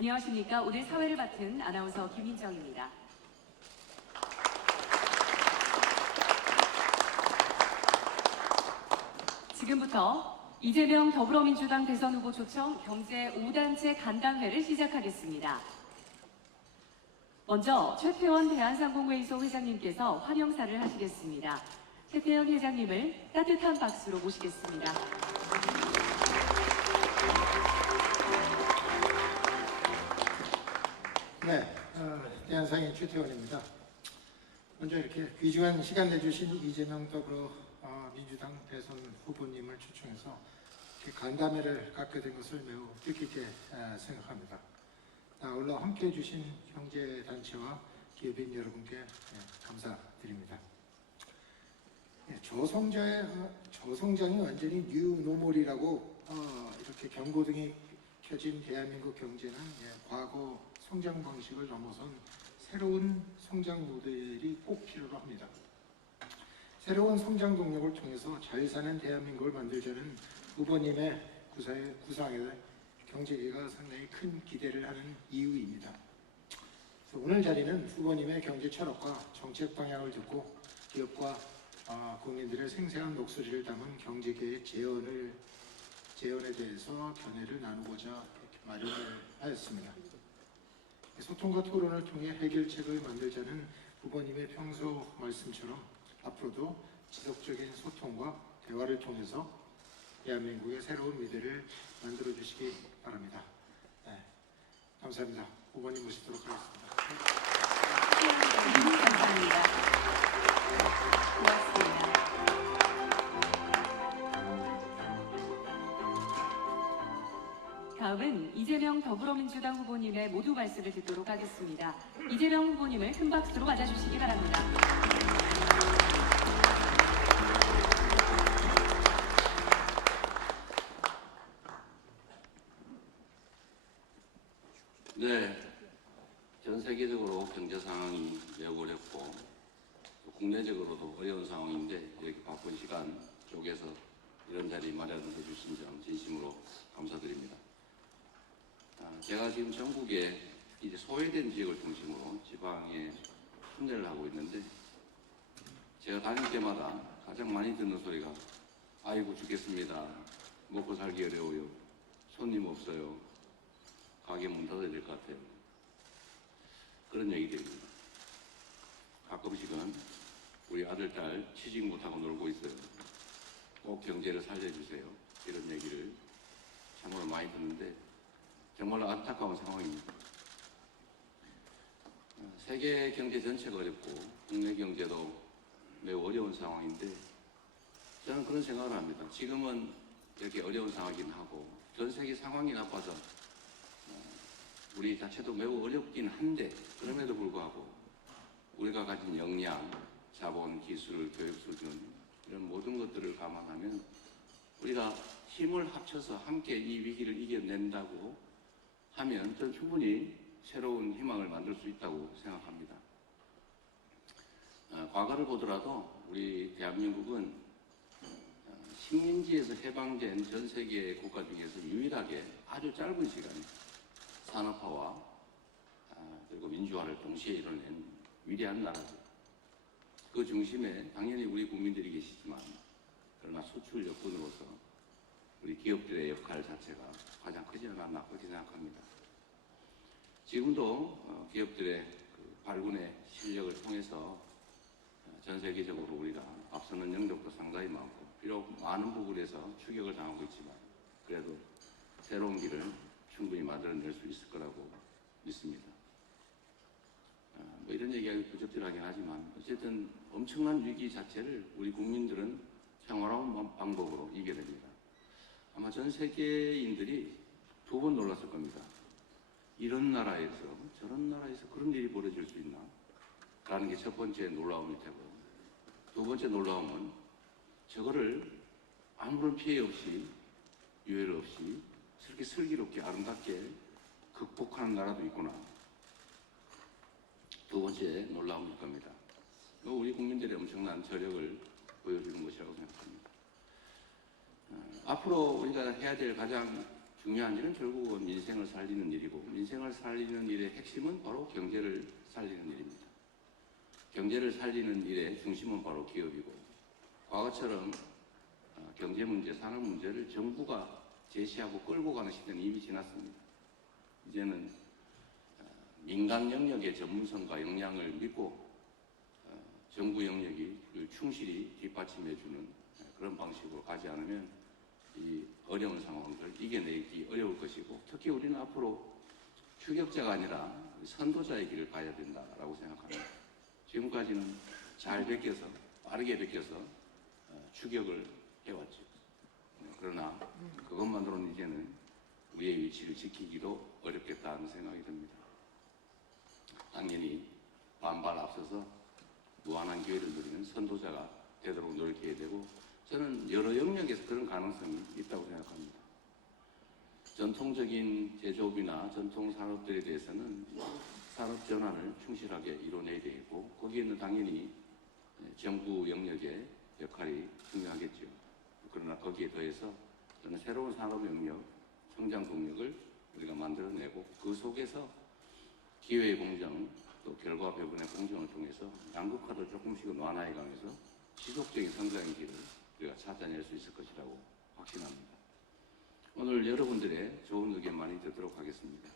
안녕하십니까. 오늘 사회를 맡은 아나운서 김인정입니다. 지금부터 이재명 더불어민주당 대선 후보 초청 경제 5단체 간담회를 시작하겠습니다. 먼저 최태원 대한상공회의소 회장님께서 환영사를 하시겠습니다. 최태원 회장님을 따뜻한 박수로 모시겠습니다. 네, 대한상인 최태원입니다. 먼저 이렇게 귀중한 시간 내주신 이재명 더불어민주당 대선 후보님을 초청해서 이렇게 간담회를 갖게 된 것을 매우 뜻깊게 생각합니다. 아울러 함께해 주신 경제단체와 기업인 여러분께 감사드립니다. 저성장이 완전히 뉴노멀이라고 이렇게 경고등이 켜진 대한민국 경제는 과거 성장 방식을 넘어선 새로운 성장 모델이 꼭 필요로 합니다. 새로운 성장 동력을 통해서 잘 사는 대한민국을 만들자는 후보님의 구상에 경제계가 상당히 큰 기대를 하는 이유입니다. 오늘 자리는 후보님의 경제 철학과 정책 방향을 듣고 기업과 국민들의 생생한 목소리를 담은 경제계의 재현에 대해서 견해를 나누고자 이렇게 마련을 하였습니다. 소통과 토론을 통해 해결책을 만들자는 후보님의 평소 말씀처럼 앞으로도 지속적인 소통과 대화를 통해서 대한민국의 새로운 미래를 만들어 주시기 바랍니다. 네, 감사합니다. 후보님 모시도록 하겠습니다. 감사합니다. 고맙습니다. 다음은 이재명 더불어민주당 후보님의 모두 발언을 듣도록 하겠습니다. 이재명 후보님을 큰 박수로 맞아주시기 바랍니다. 네, 전 세계적으로 경제 상황이 매우 어렵고 국내적으로도 어려운 상황인데 이렇게 바쁜 시간 쪽에서 이런 자리 마련해 주신 점 진심으로 감사드립니다. 제가 지금 전국에 이제 소외된 지역을 중심으로 지방에 순례를 하고 있는데 제가 다닐 때마다 가장 많이 듣는 소리가 아이고 죽겠습니다. 먹고 살기 어려워요. 손님 없어요. 가게 문 닫아야 될 것 같아요. 그런 얘기들입니다. 가끔씩은 우리 아들, 딸 취직 못하고 놀고 있어요. 꼭 경제를 살려주세요. 이런 얘기를 참으로 많이 듣는데 정말로 안타까운 상황입니다. 세계 경제 전체가 어렵고 국내 경제도 매우 어려운 상황인데 저는 그런 생각을 합니다. 지금은 이렇게 어려운 상황이긴 하고 전 세계 상황이 나빠서 우리 자체도 매우 어렵긴 한데 그럼에도 불구하고 우리가 가진 역량, 자본, 기술, 교육 수준 이런 모든 것들을 감안하면 우리가 힘을 합쳐서 함께 이 위기를 이겨낸다고 하면 저는 충분히 새로운 희망을 만들 수 있다고 생각합니다. 과거를 보더라도 우리 대한민국은 식민지에서 해방된 전 세계 국가 중에서 유일하게 아주 짧은 시간에 산업화와 그리고 민주화를 동시에 이뤄낸 위대한 나라죠. 그 중심에 당연히 우리 국민들이 계시지만 그러나 수출 여건으로서 우리 기업들의 역할 자체가 가장 크지 않았나 그렇게 생각합니다. 지금도 기업들의 발군의 실력을 통해서 전 세계적으로 우리가 앞서는 영역도 상당히 많고 비록 많은 부분에서 추격을 당하고 있지만 그래도 새로운 길을 충분히 만들어낼 수 있을 거라고 믿습니다. 뭐 이런 얘기하기 부적절하긴 하지만 어쨌든 엄청난 위기 자체를 우리 국민들은 평화로운 방법으로 이겨냅니다. 아마 전 세계인들이 두 번 놀랐을 겁니다. 이런 나라에서 저런 나라에서 그런 일이 벌어질 수 있나? 라는 게 첫 번째 놀라움일 테고 두 번째 놀라움은 저거를 아무런 피해 없이 유해를 없이 그렇게 슬기롭게 아름답게 극복하는 나라도 있구나. 두 번째 놀라움일 겁니다. 우리 국민들의 엄청난 저력을 보여주는 것이라고 생각합니다. 앞으로 우리가 해야 될 가장 중요한 일은 결국은 민생을 살리는 일이고 민생을 살리는 일의 핵심은 바로 경제를 살리는 일입니다. 경제를 살리는 일의 중심은 바로 기업이고 과거처럼 경제 문제, 산업 문제를 정부가 제시하고 끌고 가는 시대는 이미 지났습니다. 이제는 민간 영역의 전문성과 역량을 믿고 정부 영역이 충실히 뒷받침해주는 그런 방식으로 가지 않으면 이 어려운 상황을 이겨내기 어려울 것이고 특히 우리는 앞으로 추격자가 아니라 선도자의 길을 가야 된다라고 생각합니다. 지금까지는 잘 베껴서 빠르게 베껴서 추격을 해왔죠. 그러나 그것만으로는 이제는 우리의 위치를 지키기도 어렵겠다는 생각이 듭니다. 당연히 반발 앞서서 무한한 기회를 누리는 선도자가 되도록 노력해야 되고 저는 여러 영역에서 그런 가능성이 있다고 생각합니다. 전통적인 제조업이나 전통 산업들에 대해서는 산업 전환을 충실하게 이뤄내야 되겠고 거기에는 당연히 정부 영역의 역할이 중요하겠죠. 그러나 거기에 더해서 저는 새로운 산업 영역, 성장 동력을 우리가 만들어내고 그 속에서 기회의 공정, 또 결과 배분의 공정을 통해서 양극화도 조금씩은 완화해가면서 지속적인 성장의 길을 우리가 찾아낼 수 있을 것이라고 확신합니다. 오늘 여러분들의 좋은 의견 많이 듣도록 하겠습니다.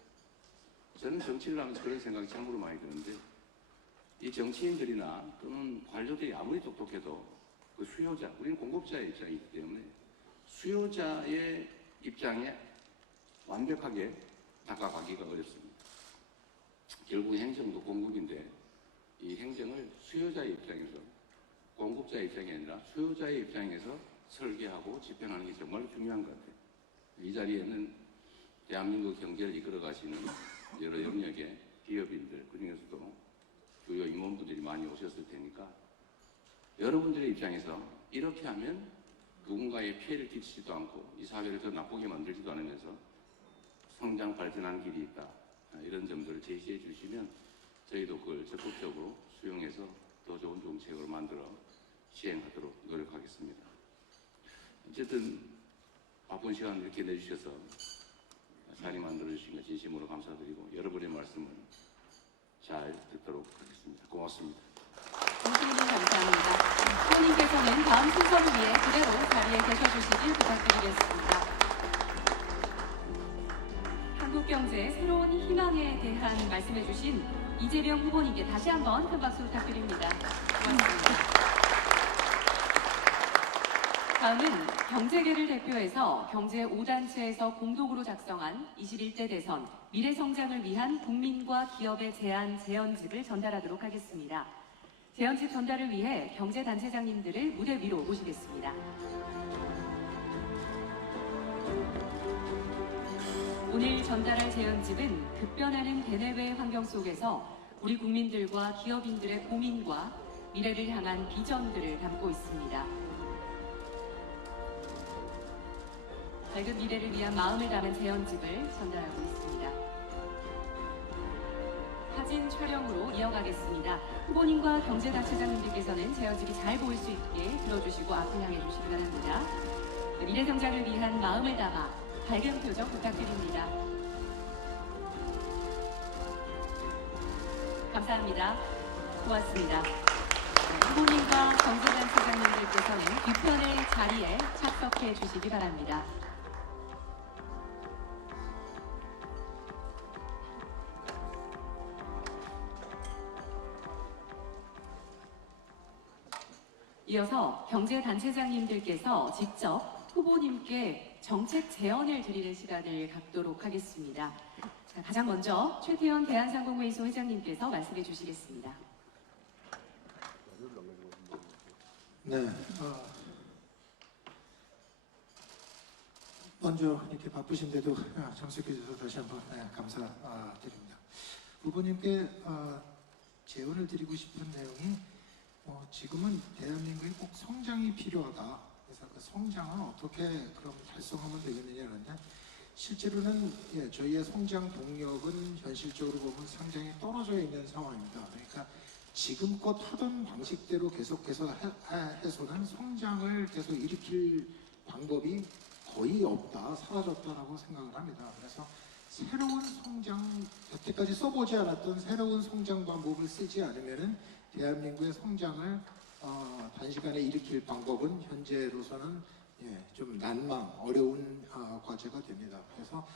저는 정치를 하면서 그런 생각이 참으로 많이 드는데 이 정치인들이나 또는 관료들이 아무리 똑똑해도 그 수요자, 우리는 공급자의 입장이기 때문에 수요자의 입장에 완벽하게 다가가기가 어렵습니다. 결국 행정도 공급인데 이 행정을 수요자의 입장에서 공급자의 입장이 아니라 수요자의 입장에서 설계하고 집행하는 게 정말 중요한 것 같아요. 이 자리에는 대한민국 경제를 이끌어 가시는 여러 영역의 기업인들, 그중에서도 주요 임원분들이 많이 오셨을 테니까 여러분들의 입장에서 이렇게 하면 누군가의 피해를 끼치지도 않고 이 사회를 더 나쁘게 만들지도 않으면서 성장 발전하는 길이 있다. 이런 점들을 제시해 주시면 저희도 그걸 적극적으로 수용해서 더 좋은 정책으로 만들어 시행하도록 노력하겠습니다. 어쨌든 바쁜 시간 이렇게 내주셔서 자리 만들어주신 것 진심으로 감사드리고 여러분의 말씀을 잘 듣도록 하겠습니다. 고맙습니다. 선생님 감사합니다. 후보님께서는 다음 순서를 위해 그대로 자리에 계셔주시길 부탁드리겠습니다. 한국 경제의 새로운 희망에 대한 말씀해주신 이재명 후보님께 다시 한번 큰 박수 부탁드립니다. 고맙습니다. 다음은 경제계를 대표해서 경제 5단체에서 공동으로 작성한 21대 대선 미래성장을 위한 국민과 기업의 제안 제언집을 전달하도록 하겠습니다. 제언집 전달을 위해 경제단체장님들을 무대 위로 모시겠습니다. 오늘 전달할 제언집은 급변하는 대내외 환경 속에서 우리 국민들과 기업인들의 고민과 미래를 향한 비전들을 담고 있습니다. 밝은 미래를 위한 마음을 담은 제언집을 전달하고 있습니다. 사진 촬영으로 이어가겠습니다. 후보님과 경제단체장님들께서는 제언집이 잘 보일 수 있게 들어주시고 앞을 향해 주시기 바랍니다. 미래성장을 위한 마음을 담아 밝은 표정 부탁드립니다. 감사합니다. 고맙습니다. 후보님과 경제단체장님들께서는 뒤편의 자리에 착석해 주시기 바랍니다. 이어서 경제단체장님들께서 직접 후보님께 정책 제언을 드리는 시간을 갖도록 하겠습니다. 자, 가장 먼저 최태원 대한상공회의소 회장님께서 말씀해 주시겠습니다. 네, 먼저 이렇게 바쁘신데도 참석해 주셔서 다시 한번 감사드립니다. 후보님께 제언을 드리고 싶은 내용이 지금은 대한민국이 꼭 성장이 필요하다. 그래서 그 성장은 어떻게 그럼 달성하면 되겠느냐는데 실제로는 저희의 성장 동력은 현실적으로 보면 상당히 떨어져 있는 상황입니다. 그러니까 지금껏 하던 방식대로 계속해서 해서는 성장을 계속 일으킬 방법이 거의 없다, 사라졌다라고 생각을 합니다. 그래서 새로운 성장, 여태까지 써보지 않았던 새로운 성장 방법을 쓰지 않으면은 대한민국의 성장을 단시간에 일으킬 방법은 현재로서는 좀 난망, 어려운 과제가 됩니다. 그래서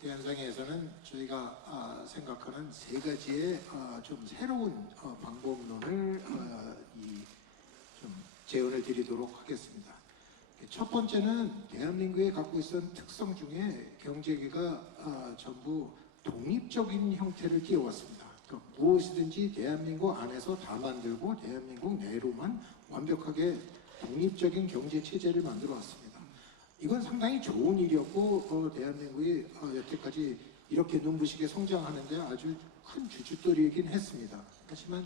대한상회에서는 저희가 생각하는 세 가지의 좀 새로운 방법론을 좀 제언을 드리도록 하겠습니다. 첫 번째는 대한민국이 갖고 있었던 특성 중에 경제계가 전부 독립적인 형태를 띄워왔습니다. 그러니까 무엇이든지 대한민국 안에서 다 만들고 대한민국 내로만 완벽하게 독립적인 경제 체제를 만들어 왔습니다. 이건 상당히 좋은 일이었고 대한민국이 여태까지 이렇게 눈부시게 성장하는데 아주 큰 주춧돌이이긴 했습니다. 하지만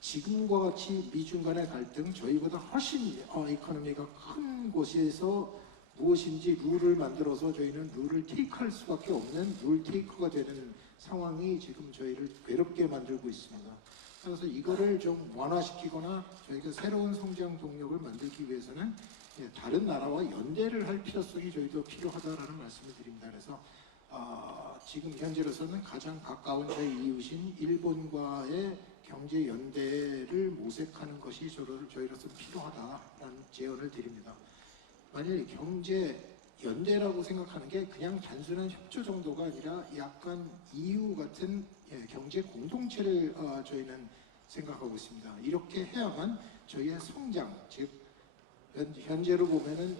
지금과 같이 미중 간의 갈등, 저희보다 훨씬 이코노미가 큰 곳에서 무엇인지 룰을 만들어서 저희는 룰을 테이크할 수밖에 없는 룰 테이커가 되는 상황이 지금 저희를 괴롭게 만들고 있습니다. 그래서 이거를 좀 완화시키거나 저희가 새로운 성장 동력을 만들기 위해서는 다른 나라와 연대를 할 필요성이 저희도 필요하다라는 말씀을 드립니다. 그래서 지금 현재로서는 가장 가까운 저희 이웃인 일본과의 경제 연대를 모색하는 것이 저희로서 필요하다라는 제언을 드립니다. 만일 경제 연대라고 생각하는 게 그냥 단순한 협조 정도가 아니라 약간 EU 같은 경제 공동체를 저희는 생각하고 있습니다. 이렇게 해야만 저희의 성장, 즉 현재로 보면은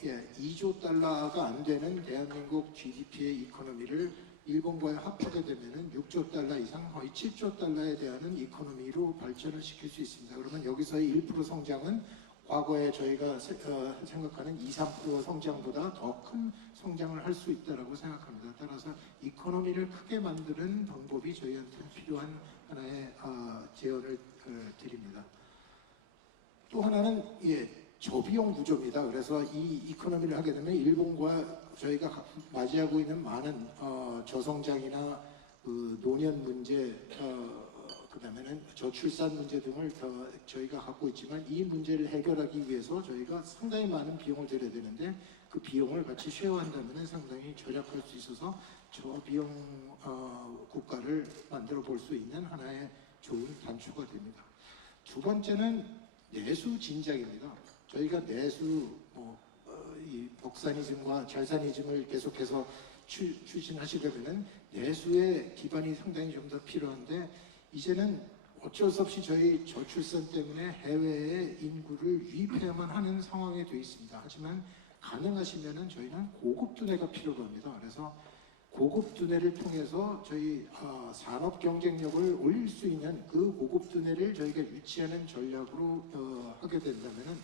2조 달러가 안 되는 대한민국 GDP의 이코노미를 일본과의 합하게 되면은 6조 달러 이상 거의 7조 달러에 대한 이코노미로 발전을 시킬 수 있습니다. 그러면 여기서의 1% 성장은 과거에 저희가 생각하는 2, 3% 성장보다 더 큰 성장을 할 수 있다고 생각합니다. 따라서 이코노미를 크게 만드는 방법이 저희한테 필요한 하나의 제언을 드립니다. 또 하나는 저비용 구조입니다. 그래서 이 이코노미를 하게 되면 일본과 저희가 맞이하고 있는 많은 저성장이나 노년 문제, 그다음에는 저출산 문제 등을 저희가 갖고 있지만 이 문제를 해결하기 위해서 저희가 상당히 많은 비용을 들여야 되는데 그 비용을 같이 쉐어한다면 상당히 절약할 수 있어서 저비용 국가를 만들어 볼 수 있는 하나의 좋은 단초가 됩니다. 두 번째는 내수 진작입니다. 저희가 내수 이 복사니즘과 잘사니즘을 계속해서 추진하시려면은 내수의 기반이 상당히 좀 더 필요한데 이제는 어쩔 수 없이 저희 저출산 때문에 해외의 인구를 유입해야만 하는 상황에 되어 있습니다. 하지만 가능하시면은 저희는 고급 두뇌가 필요로 합니다. 그래서 고급 두뇌를 통해서 저희 산업 경쟁력을 올릴 수 있는 그 고급 두뇌를 저희가 유치하는 전략으로 하게 된다면은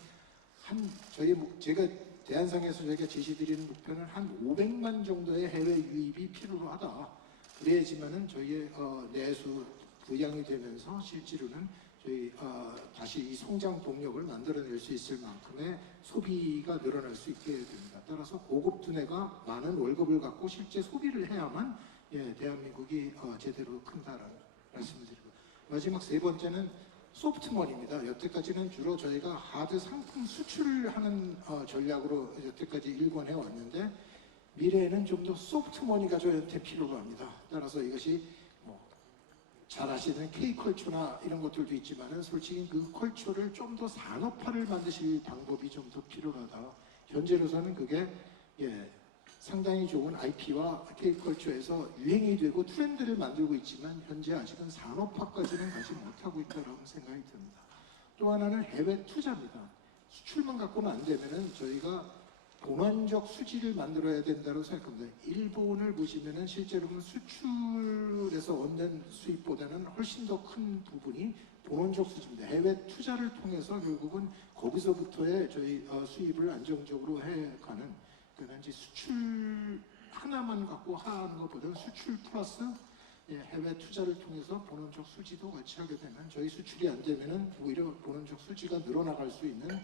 제가 대한상에서 저희가 제시드리는 목표는 한 500만 정도의 해외 유입이 필요로 하다. 그래야지만은 저희의 내수 부양이 되면서 실제로는 저희 다시 이 성장 동력을 만들어낼 수 있을 만큼의 소비가 늘어날 수 있게 됩니다. 따라서 고급 두뇌가 많은 월급을 갖고 실제 소비를 해야만 대한민국이 제대로 큰다라는 말씀을 드리고 마지막 세 번째는 소프트머니입니다. 여태까지는 주로 저희가 하드 상품 수출을 하는 전략으로 여태까지 일관해 왔는데 미래에는 좀 더 소프트머니가 저희한테 필요로 합니다. 따라서 이것이 잘 아시는 K컬처나 이런 것들도 있지만은 솔직히 그 컬처를 좀 더 산업화를 만드실 방법이 좀 더 필요하다. 현재로서는 그게 상당히 좋은 IP와 K컬처에서 유행이 되고 트렌드를 만들고 있지만 현재 아직은 산업화까지는 가지 못하고 있다고 생각이 듭니다. 또 하나는 해외 투자입니다. 수출만 갖고는 안 되면은 저희가 본원적 수지를 만들어야 된다고 생각합니다. 일본을 보시면은 실제로는 수출에서 얻는 수입보다는 훨씬 더 큰 부분이 본원적 수지입니다. 해외 투자를 통해서 결국은 거기서부터의 저희 수입을 안정적으로 해가는 그러니까 이제 수출 하나만 갖고 하는 것보다는 수출 플러스 해외 투자를 통해서 본원적 수지도 같이 하게 되면 저희 수출이 안 되면은 오히려 본원적 수지가 늘어나갈 수 있는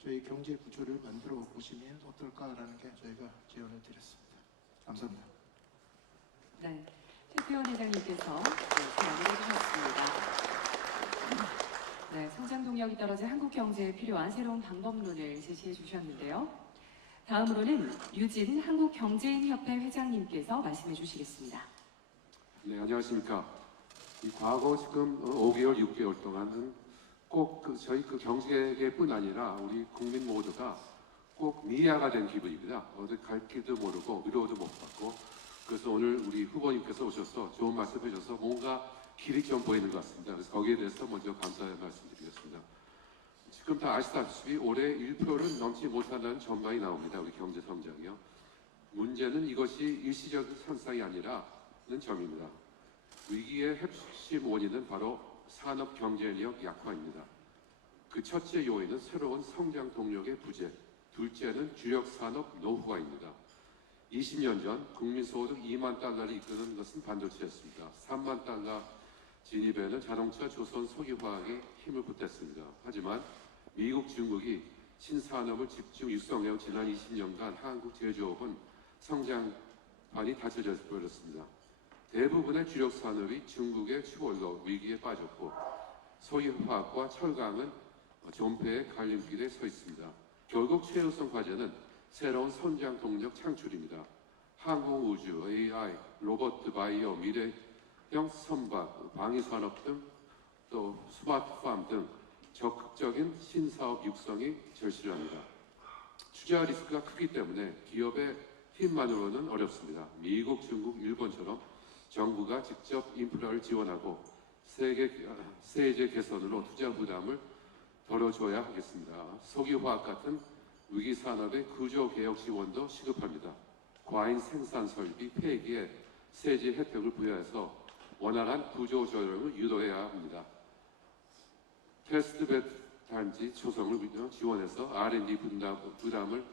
저희 경제 구조를 만들어 보시면 어떨까라는 게 저희가 제언을 드렸습니다. 감사합니다. 네, 최태원 회장님께서 제안을 해주셨습니다. 네, 성장 동력이 떨어진 한국 경제에 필요한 새로운 방법론을 제시해 주셨는데요. 다음으로는 유진 한국경제인협회 회장님께서 말씀해 주시겠습니다. 네, 안녕하십니까. 이 과거 지금 5개월, 6개월 동안은 꼭 저희 경제계뿐 아니라 우리 국민 모두가 꼭 미아가 된 기분입니다. 어디 갈 길도 모르고 위로도 못 받고, 그래서 오늘 우리 후보님께서 오셔서 좋은 말씀 해주셔서 뭔가 길이 좀 보이는 것 같습니다. 그래서 거기에 대해서 먼저 감사의 말씀드리겠습니다. 지금 다 아시다시피 올해 1%를 넘지 못한다는 전망이 나옵니다. 우리 경제 성장이요. 문제는 이것이 일시적 현상이 아니라는 점입니다. 위기의 핵심 원인은 바로 산업 경제력 약화입니다. 그 첫째 요인은 새로운 성장 동력의 부재, 둘째는 주력 산업 노후화입니다. 20년 전 국민소득 2만 달러를 이끄는 것은 반도체였습니다. 3만 달러 진입에는 자동차, 조선, 석유화학이 힘을 보탰습니다. 하지만 미국, 중국이 신산업을 집중 육성해온 지난 20년간 한국 제조업은 성장판이 닫혀져 버렸습니다. 대부분의 주력 산업이 중국의 추월로 위기에 빠졌고, 석유화학과 철강은 존폐의 갈림길에 서 있습니다. 결국 최우선 과제는 새로운 성장 동력 창출입니다. 항공, 우주, AI, 로봇, 바이오, 미래형 선박, 방위산업 등 또 스마트팜 등 적극적인 신사업 육성이 절실합니다. 투자 리스크가 크기 때문에 기업의 힘만으로는 어렵습니다. 미국, 중국, 일본처럼 정부가 직접 인프라를 지원하고 세제 개선으로 투자 부담을 덜어줘야 하겠습니다. 석유화학 같은 위기 산업의 구조 개혁 지원도 시급합니다. 과잉 생산 설비 폐기에 세제 혜택을 부여해서 원활한 구조 조정을 유도해야 합니다. 테스트베드 단지 조성을 지원해서 R&D 부담을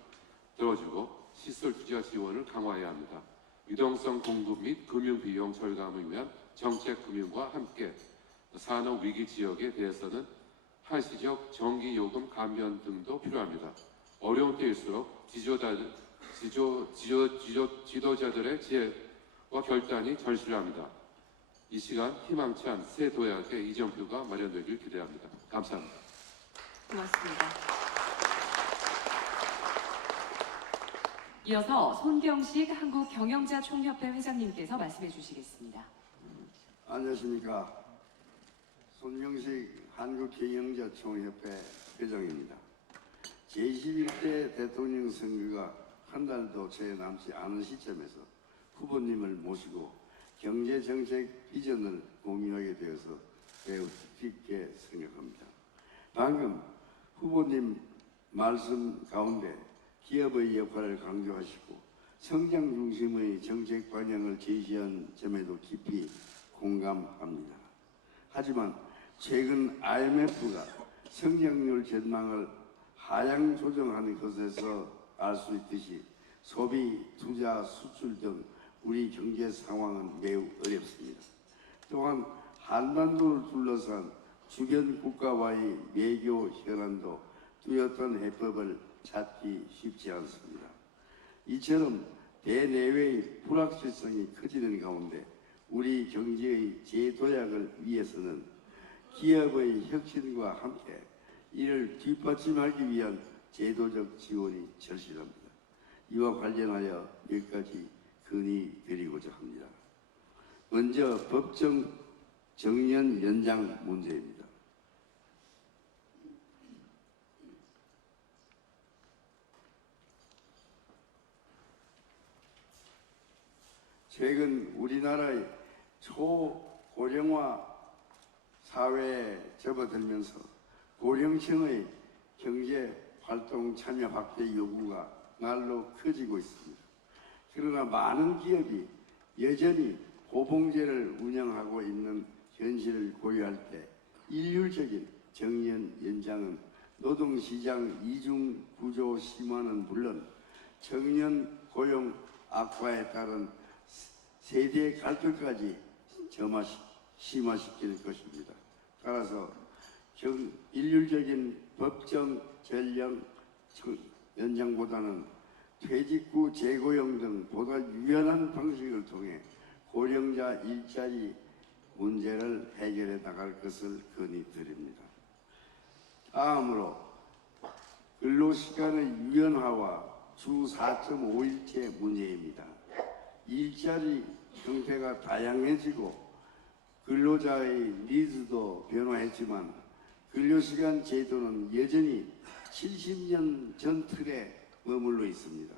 덜어주고 시설 투자 지원을 강화해야 합니다. 유동성 공급 및 금융 비용 절감을 위한 정책 금융과 함께 산업 위기 지역에 대해서는 한시적 전기 요금 감면 등도 필요합니다. 어려운 때일수록 지도자들의 지혜와 결단이 절실합니다. 이 시간 희망찬 새 도약의 이정표가 마련되길 기대합니다. 감사합니다. 고맙습니다. 이어서 손경식 한국경영자총협회 회장님께서 말씀해 주시겠습니다. 안녕하십니까. 손경식 한국경영자총협회 회장입니다. 제21대 대통령 선거가 한 달도 채 남지 않은 시점에서 후보님을 모시고 경제정책 비전을 공유하게 되어서 매우 뜻깊게 생각합니다. 방금 후보님 말씀 가운데 기업의 역할을 강조하시고 성장 중심의 정책 방향을 제시한 점에도 깊이 공감합니다. 하지만 최근 IMF가 성장률 전망을 하향 조정하는 것에서 알 수 있듯이 소비, 투자, 수출 등 우리 경제 상황은 매우 어렵습니다. 또한 한반도를 둘러싼 주변 국가와의 외교 현안도 뚜렷한 해법을 찾기 쉽지 않습니다. 이처럼 대내외의 불확실성이 커지는 가운데 우리 경제의 재도약을 위해서는 기업의 혁신과 함께 이를 뒷받침하기 위한 제도적 지원이 절실합니다. 이와 관련하여 몇 가지 건의드리고자 합니다. 먼저 법정 정년 연장 문제입니다. 최근 우리나라의 초고령화 사회에 접어들면서 고령층의 경제 활동 참여 확대 요구가 날로 커지고 있습니다. 그러나 많은 기업이 여전히 고봉제를 운영하고 있는 현실을 고려할 때 일률적인 정년 연장은 노동시장 이중 구조 심화는 물론 청년 고용 악화에 따른 세대 갈등까지 심화시킬 것입니다. 따라서 일률적인 법정 전령 연장보다는 퇴직 후 재고용 등 보다 유연한 방식을 통해 고령자 일자리 문제를 해결해 나갈 것을 건의드립니다. 다음으로 근로시간의 유연화와 주 4.5일제 문제입니다. 일자리 형태가 다양해지고 근로자의 니즈도 변화했지만 근로시간 제도는 여전히 70년 전 틀에 머물러 있습니다.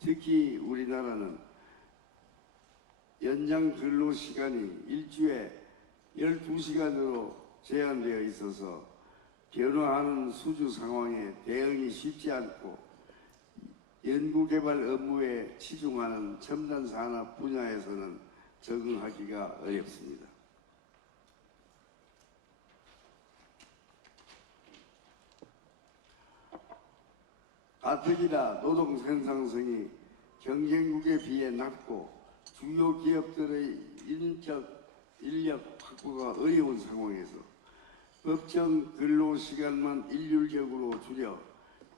특히 우리나라는 연장 근로시간이 일주에 12시간으로 제한되어 있어서 변화하는 수주 상황에 대응이 쉽지 않고 연구개발 업무에 치중하는 첨단 산업 분야에서는 적응하기가 어렵습니다. 가뜩이나 노동 생산성이 경쟁국에 비해 낮고 주요 기업들의 인력 확보가 어려운 상황에서 법정 근로시간만 일률적으로 줄여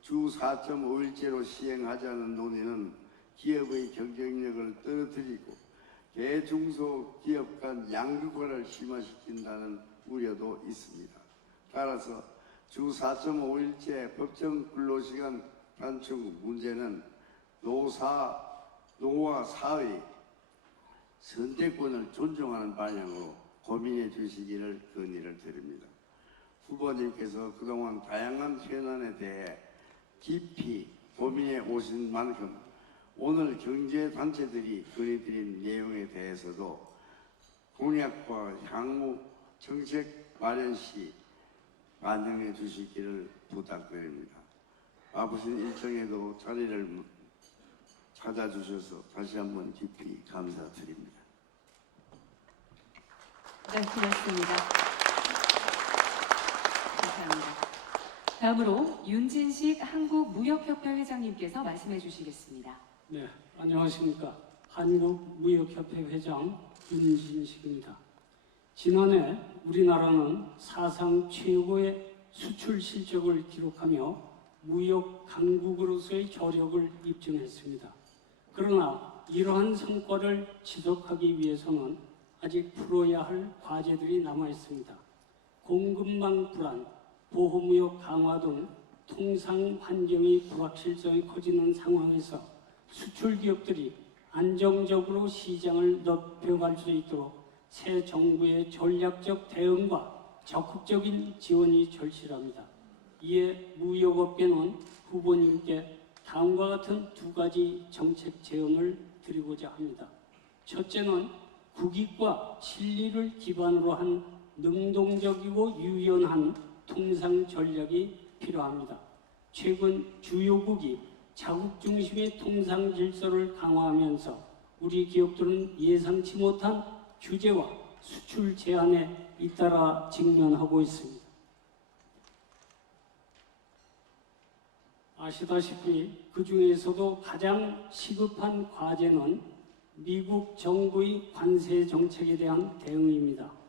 주 4.5일제로 시행하자는 논의는 기업의 경쟁력을 떨어뜨리고 대중소기업 간 양극화를 심화시킨다는 우려도 있습니다. 따라서 주 4.5일제 법정 근로시간 단축 문제는 노와 사의 선택권을 존중하는 방향으로 고민해 주시기를 건의를 드립니다. 후보님께서 그동안 다양한 현안에 대해 깊이 고민해 오신 만큼 오늘 경제단체들이 건의드린 내용에 대해서도 공약과 향후 정책 마련 시 반영해 주시기를 부탁드립니다. 바쁘신 일정에도 자리를 찾아주셔서 다시 한번 깊이 감사드립니다. 네, 고맙습니다. 감사합니다. 다음으로 윤진식 한국무역협회 회장님께서 말씀해 주시겠습니다. 네, 안녕하십니까. 한국무역협회 회장 윤진식입니다. 지난해 우리나라는 사상 최고의 수출 실적을 기록하며 무역 강국으로서의 저력을 입증했습니다. 그러나 이러한 성과를 지속하기 위해서는 아직 풀어야 할 과제들이 남아 있습니다. 공급망 불안, 보호무역 강화 등 통상 환경의 불확실성이 커지는 상황에서 수출 기업들이 안정적으로 시장을 넓혀갈 수 있도록 새 정부의 전략적 대응과 적극적인 지원이 절실합니다. 이에 무역업계는 후보님께 다음과 같은 두 가지 정책 제언을 드리고자 합니다. 첫째는 국익과 진리를 기반으로 한 능동적이고 유연한 통상 전략이 필요합니다. 최근 주요국이 자국 중심의 통상 질서를 강화하면서 우리 기업들은 예상치 못한 규제와 수출 제한에 잇따라 직면하고 있습니다. 아시다시피 그 중에서도 가장 시급한 과제는 미국 정부의 관세 정책에 대한 대응입니다.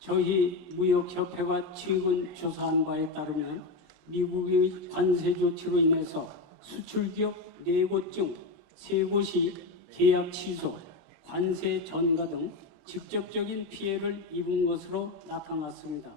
저희 무역협회가 최근 조사한 바에 따르면 미국의 관세 조치로 인해서 수출기업 4곳 중 3곳이 계약 취소, 관세 전가 등 직접적인 피해를 입은 것으로 나타났습니다.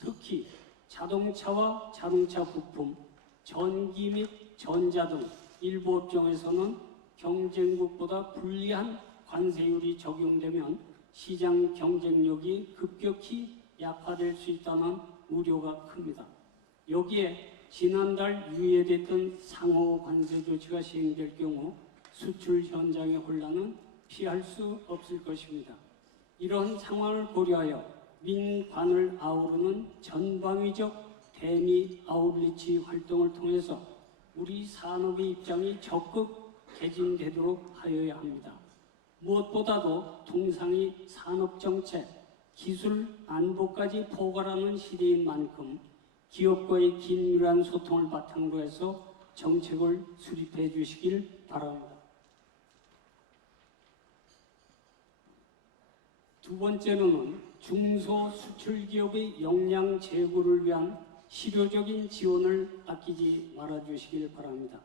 특히 자동차와 자동차 부품, 전기 및 전자 등 일부 업종에서는 경쟁국보다 불리한 관세율이 적용되면 시장 경쟁력이 급격히 약화될 수 있다는 우려가 큽니다. 여기에 지난달 유예됐던 상호 관세 조치가 시행될 경우 수출 현장의 혼란은 피할 수 없을 것입니다. 이런 상황을 고려하여 민관을 아우르는 전방위적 대미 아웃리치 활동을 통해서 우리 산업의 입장이 적극 개진되도록 하여야 합니다. 무엇보다도 통상의 산업정책, 기술 안보까지 포괄하는 시대인 만큼 기업과의 긴밀한 소통을 바탕으로 해서 정책을 수립해 주시길 바랍니다. 두 번째로는 중소수출기업의 역량 제고를 위한 실효적인 지원을 아끼지 말아주시길 바랍니다.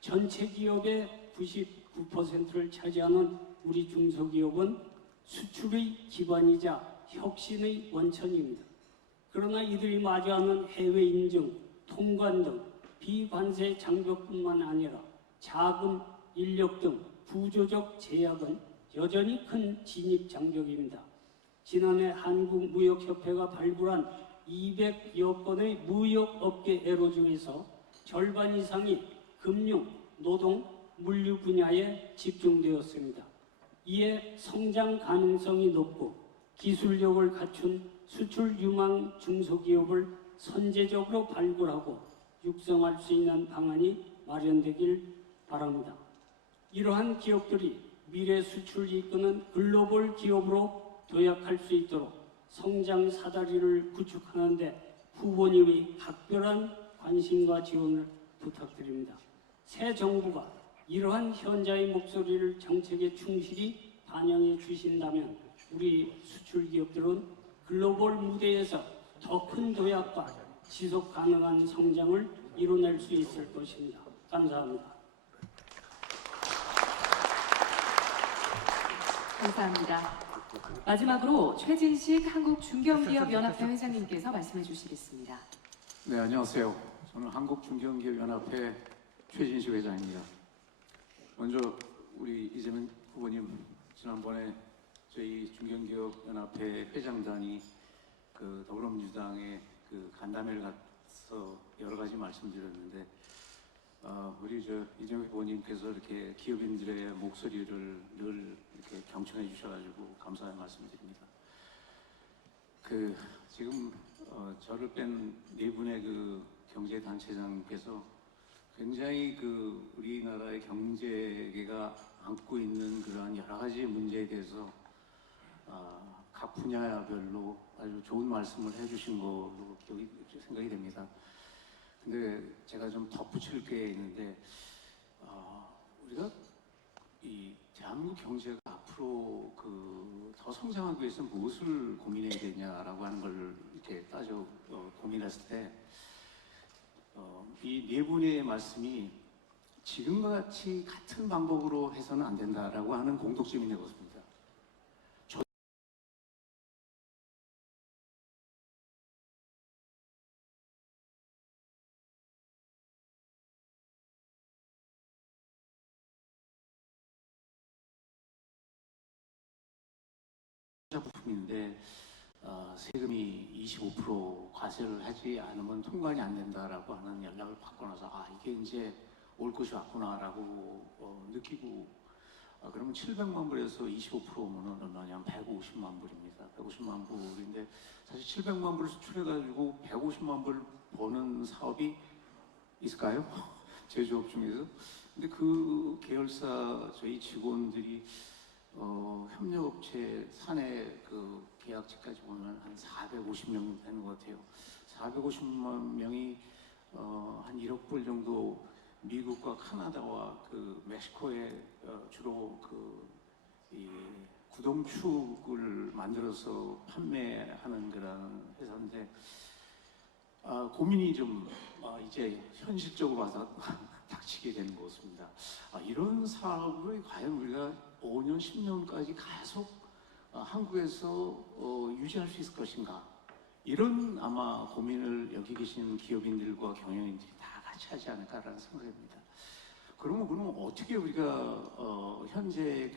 전체 기업의 99%를 차지하는 우리 중소기업은 수출의 기반이자 혁신의 원천입니다. 그러나 이들이 마주하는 해외 인증, 통관 등 비관세 장벽뿐만 아니라 자금, 인력 등 구조적 제약은 여전히 큰 진입 장벽입니다. 지난해 한국무역협회가 발굴한 200여 건의 무역업계 애로 중에서 절반 이상이 금융, 노동, 물류 분야에 집중되었습니다. 이에 성장 가능성이 높고 기술력을 갖춘 수출 유망 중소기업을 선제적으로 발굴하고 육성할 수 있는 방안이 마련되길 바랍니다. 이러한 기업들이 미래 수출을 이끄는 글로벌 기업으로 도약할 수 있도록 성장 사다리를 구축하는 데 후보님의 각별한 관심과 지원을 부탁드립니다. 새 정부가 이러한 현자의 목소리를 정책에 충실히 반영해 주신다면 우리 수출 기업들은 글로벌 무대에서 더 큰 도약과 지속 가능한 성장을 이뤄낼 수 있을 것입니다. 감사합니다. 감사합니다. 마지막으로 최진식 한국중견기업연합회 회장님께서 말씀해 주시겠습니다. 네, 안녕하세요. 저는 한국중견기업연합회 최진식 회장입니다. 먼저 우리 이재명 후보님, 지난번에 저희 중견기업연합회 회장단이 더불어민주당의 간담회를 가서 여러 가지 말씀드렸는데, 우리 이재명 후보님께서 이렇게 기업인들의 목소리를 늘 이렇게 경청해 주셔가지고 감사의 말씀드립니다. 지금 저를 뺀 네 분의 경제단체장님께서 굉장히 우리나라의 경제계가 안고 있는 그러한 여러 가지 문제에 대해서 각 분야별로 아주 좋은 말씀을 해주신 걸로 생각이 됩니다. 근데 제가 좀 덧붙일 게 있는데, 우리가 이 대한민국 경제가 앞으로 더 성장하기 위해서 무엇을 고민해야 되냐라고 하는 걸 이렇게 고민했을 때, 이 네 분의 말씀이 지금과 같이 같은 방법으로 해서는 안 된다라고 하는 공통점이 있는 것입니다. 부품인데 세금이 25% 과세를 하지 않으면 통관이 안 된다라고 하는 연락을 받고 나서 이게 이제 올 것이 왔구나라고 느끼고, 그러면 700만 불에서 25%면 얼마냐면 150만 불입니다. 150만 불인데 사실 700만 불을 수출해가지고 150만 불 버는 사업이 있을까요? 제조업 중에서. 근데 그 계열사 저희 직원들이 협력업체 사내 계약직까지 보면 한 450명 되는 것 같아요. 450만 명이 한 1억 불 정도 미국과 카나다와 멕시코에 주로 이 구동축을 만들어서 판매하는 그런 회사인데, 고민이 좀 이제 현실적으로 와서 닥치게 되는 것 같습니다. 이런 사업을 과연 우리가 5년, 10년까지 계속 한국에서 유지할 수 있을 것인가? 이런 아마 고민을 여기 계신 기업인들과 경영인들이 다 같이 하지 않을까라는 생각입니다. 그러면 어떻게 우리가 현재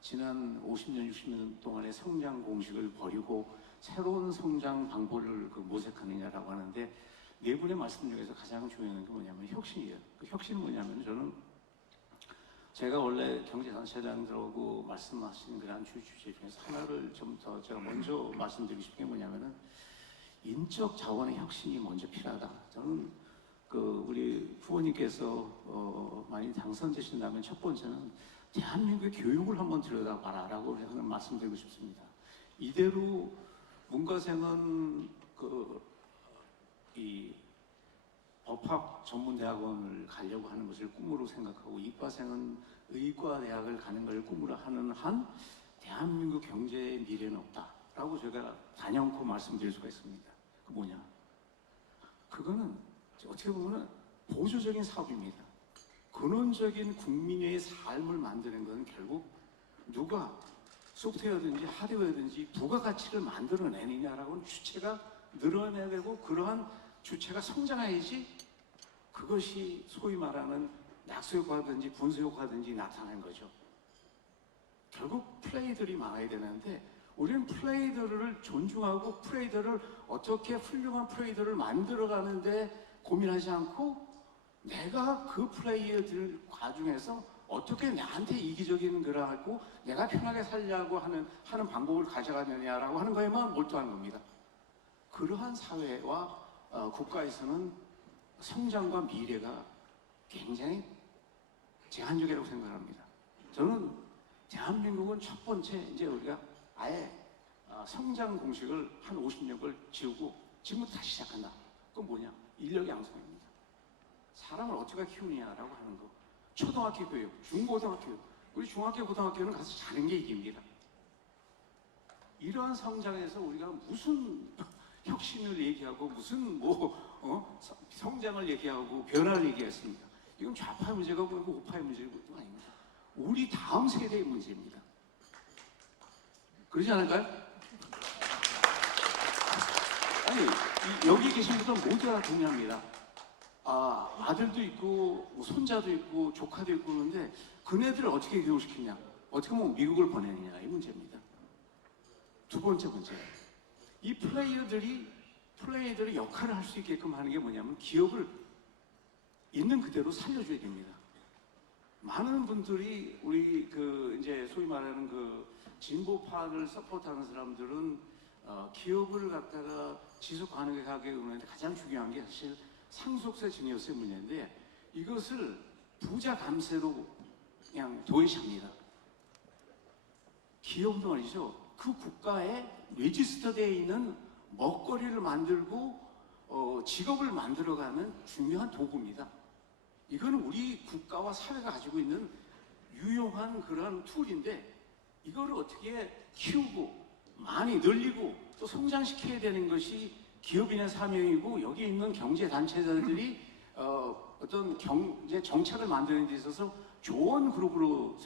지난 50년, 60년 동안의 성장 공식을 버리고 새로운 성장 방법을 모색하느냐라고 하는데, 네 분의 말씀 중에서 가장 중요한 게 뭐냐면 혁신이에요. 그 혁신은 뭐냐면, 저는 제가 원래 경제단체장들하고 말씀하신 그런 주제 중에서 하나를 좀 더 제가 먼저 말씀드리고 싶은 게 뭐냐면은 인적 자원의 혁신이 먼저 필요하다. 저는 우리 후보님께서 많이 당선되신다면 첫 번째는 대한민국의 교육을 한번 들여다봐라라고 저는 말씀드리고 싶습니다. 이대로 문과생은 이 법학 전문대학원을 가려고 하는 것을 꿈으로 생각하고, 이과생은 의과대학을 가는 걸 꿈으로 하는 한 대한민국 경제의 미래는 없다라고 제가 단연코 말씀드릴 수가 있습니다. 그 뭐냐? 그거는 어떻게 보면 보조적인 사업입니다. 근원적인 국민의 삶을 만드는 건 결국 누가 소프트웨어든지 하드웨어든지 부가가치를 만들어내느냐라고 하는 주체가 늘어내야 되고 그러한 주체가 성장해야지 그것이 소위 말하는 낙수효과든지 분수효과든지 나타나는 거죠. 결국 플레이들이 많아야 되는데 우리는 플레이들을 존중하고 플레이들을 어떻게 훌륭한 플레이들을 만들어가는데 고민하지 않고 내가 그 플레이들 과중에서 어떻게 나한테 이기적인 거라 하고 내가 편하게 살려고 하는 방법을 가져가느냐라고 하는 거에만 몰두하는 겁니다. 그러한 사회와 국가에서는 성장과 미래가 굉장히 제한적이라고 생각합니다. 저는 대한민국은 첫 번째 이제 우리가 아예 성장 공식을 한 50년 걸 지우고 지금부터 다시 시작한다. 그건 뭐냐? 인력 양성입니다. 사람을 어떻게 키우느냐라고 하는 거. 초등학교 교육, 중고등학교 교육. 우리 중학교, 고등학교는 가서 자는 게 이깁니다. 이러한 성장에서 우리가 무슨 혁신을 얘기하고 무슨 성장을 얘기하고 변화를 얘기했습니까? 이건 좌파의 문제가 아니고 우파의 문제가 아닙니다. 우리 다음 세대의 문제입니다. 그러지 않을까요? 아니, 여기 계신 분들 모두 다 동의합니다. 아들도 있고 손자도 있고 조카도 있고 그러는데 그네들을 어떻게 교육시키냐, 어떻게 보면 미국을 보내느냐 이 문제입니다. 두 번째 문제, 이 플레이어들이 역할을 할 수 있게끔 하는 게 뭐냐면 기업을 있는 그대로 살려줘야 됩니다. 많은 분들이 우리 이제 소위 말하는 진보파를 서포트하는 사람들은 기업을 갖다가 지속 가능하게 하는데 가장 중요한 게 사실 상속세 증여세 문제인데 이것을 부자 감세로 그냥 도외시합니다. 기업도 말이죠. 그 국가에 레지스터되어 있는 먹거리를 만들고 직업을 만들어가는 중요한 도구입니다. 이거는 우리 국가와 사회가 가지고 있는 유용한 그런 툴인데 이거를 어떻게 키우고 많이 늘리고 또 성장시켜야 되는 것이 기업인의 사명이고 여기 있는 경제 단체들이 어떤 경제 정책을 만드는 데 있어서 좋은 그룹으로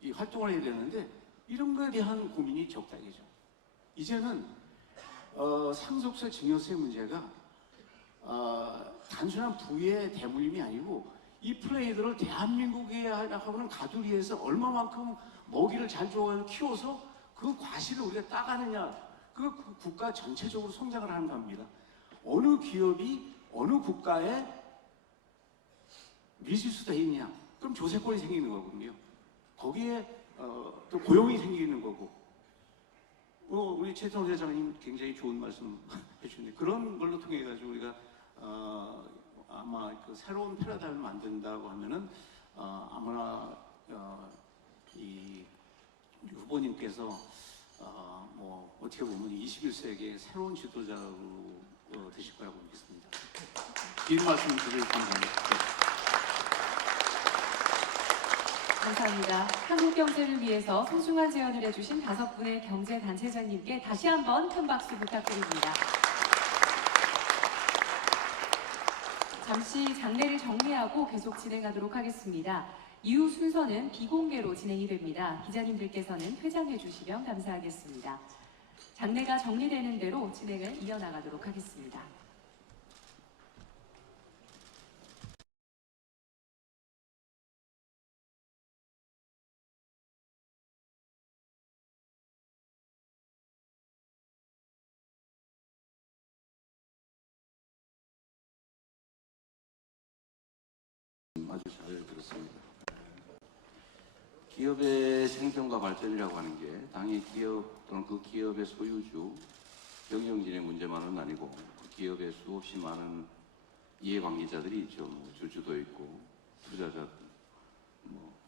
이 활동을 해야 되는데 이런 거에 대한 고민이 적당이죠. 이제는 상속세 증여세 문제가 단순한 부의 대물림이 아니고 이 플레이들을 대한민국에 하는 가두리에서 얼마만큼 먹이를 잘 줘서 키워서 그 과실을 우리가 따가느냐, 그 국가 전체적으로 성장을 하는 겁니다. 어느 기업이 어느 국가에 리지스트돼 있냐, 그럼 조세권이 생기는 거거든요. 거기에 또 고용이 생기는 거고. 우리 최태원 회장님 굉장히 좋은 말씀 해주셨는데 그런 걸로 통해 가지고 우리가 아마 새로운 패러다임을 만든다고 하면은 아마나 이 후보님께서 어떻게 보면 21세기의 새로운 지도자로 되실 거라고 믿습니다. 긴 말씀 드릴 감사합니다. 감사합니다. 한국 경제를 위해서 소중한 제언을 해주신 5분의 경제단체장님께 다시 한번 큰 박수 부탁드립니다. 잠시 장례를 정리하고 계속 진행하도록 하겠습니다. 이후 순서는 비공개로 진행이 됩니다. 기자님들께서는 퇴장해 주시면 감사하겠습니다. 장례가 정리되는 대로 진행을 이어나가도록 하겠습니다. 아주 잘 들었습니다. 기업의 생존과 발전이라고 하는 게 당연히 기업 또는 그 기업의 소유주, 경영진의 문제만은 아니고 그 기업에 수없이 많은 이해관계자들이 있죠. 주주도 있고 투자자,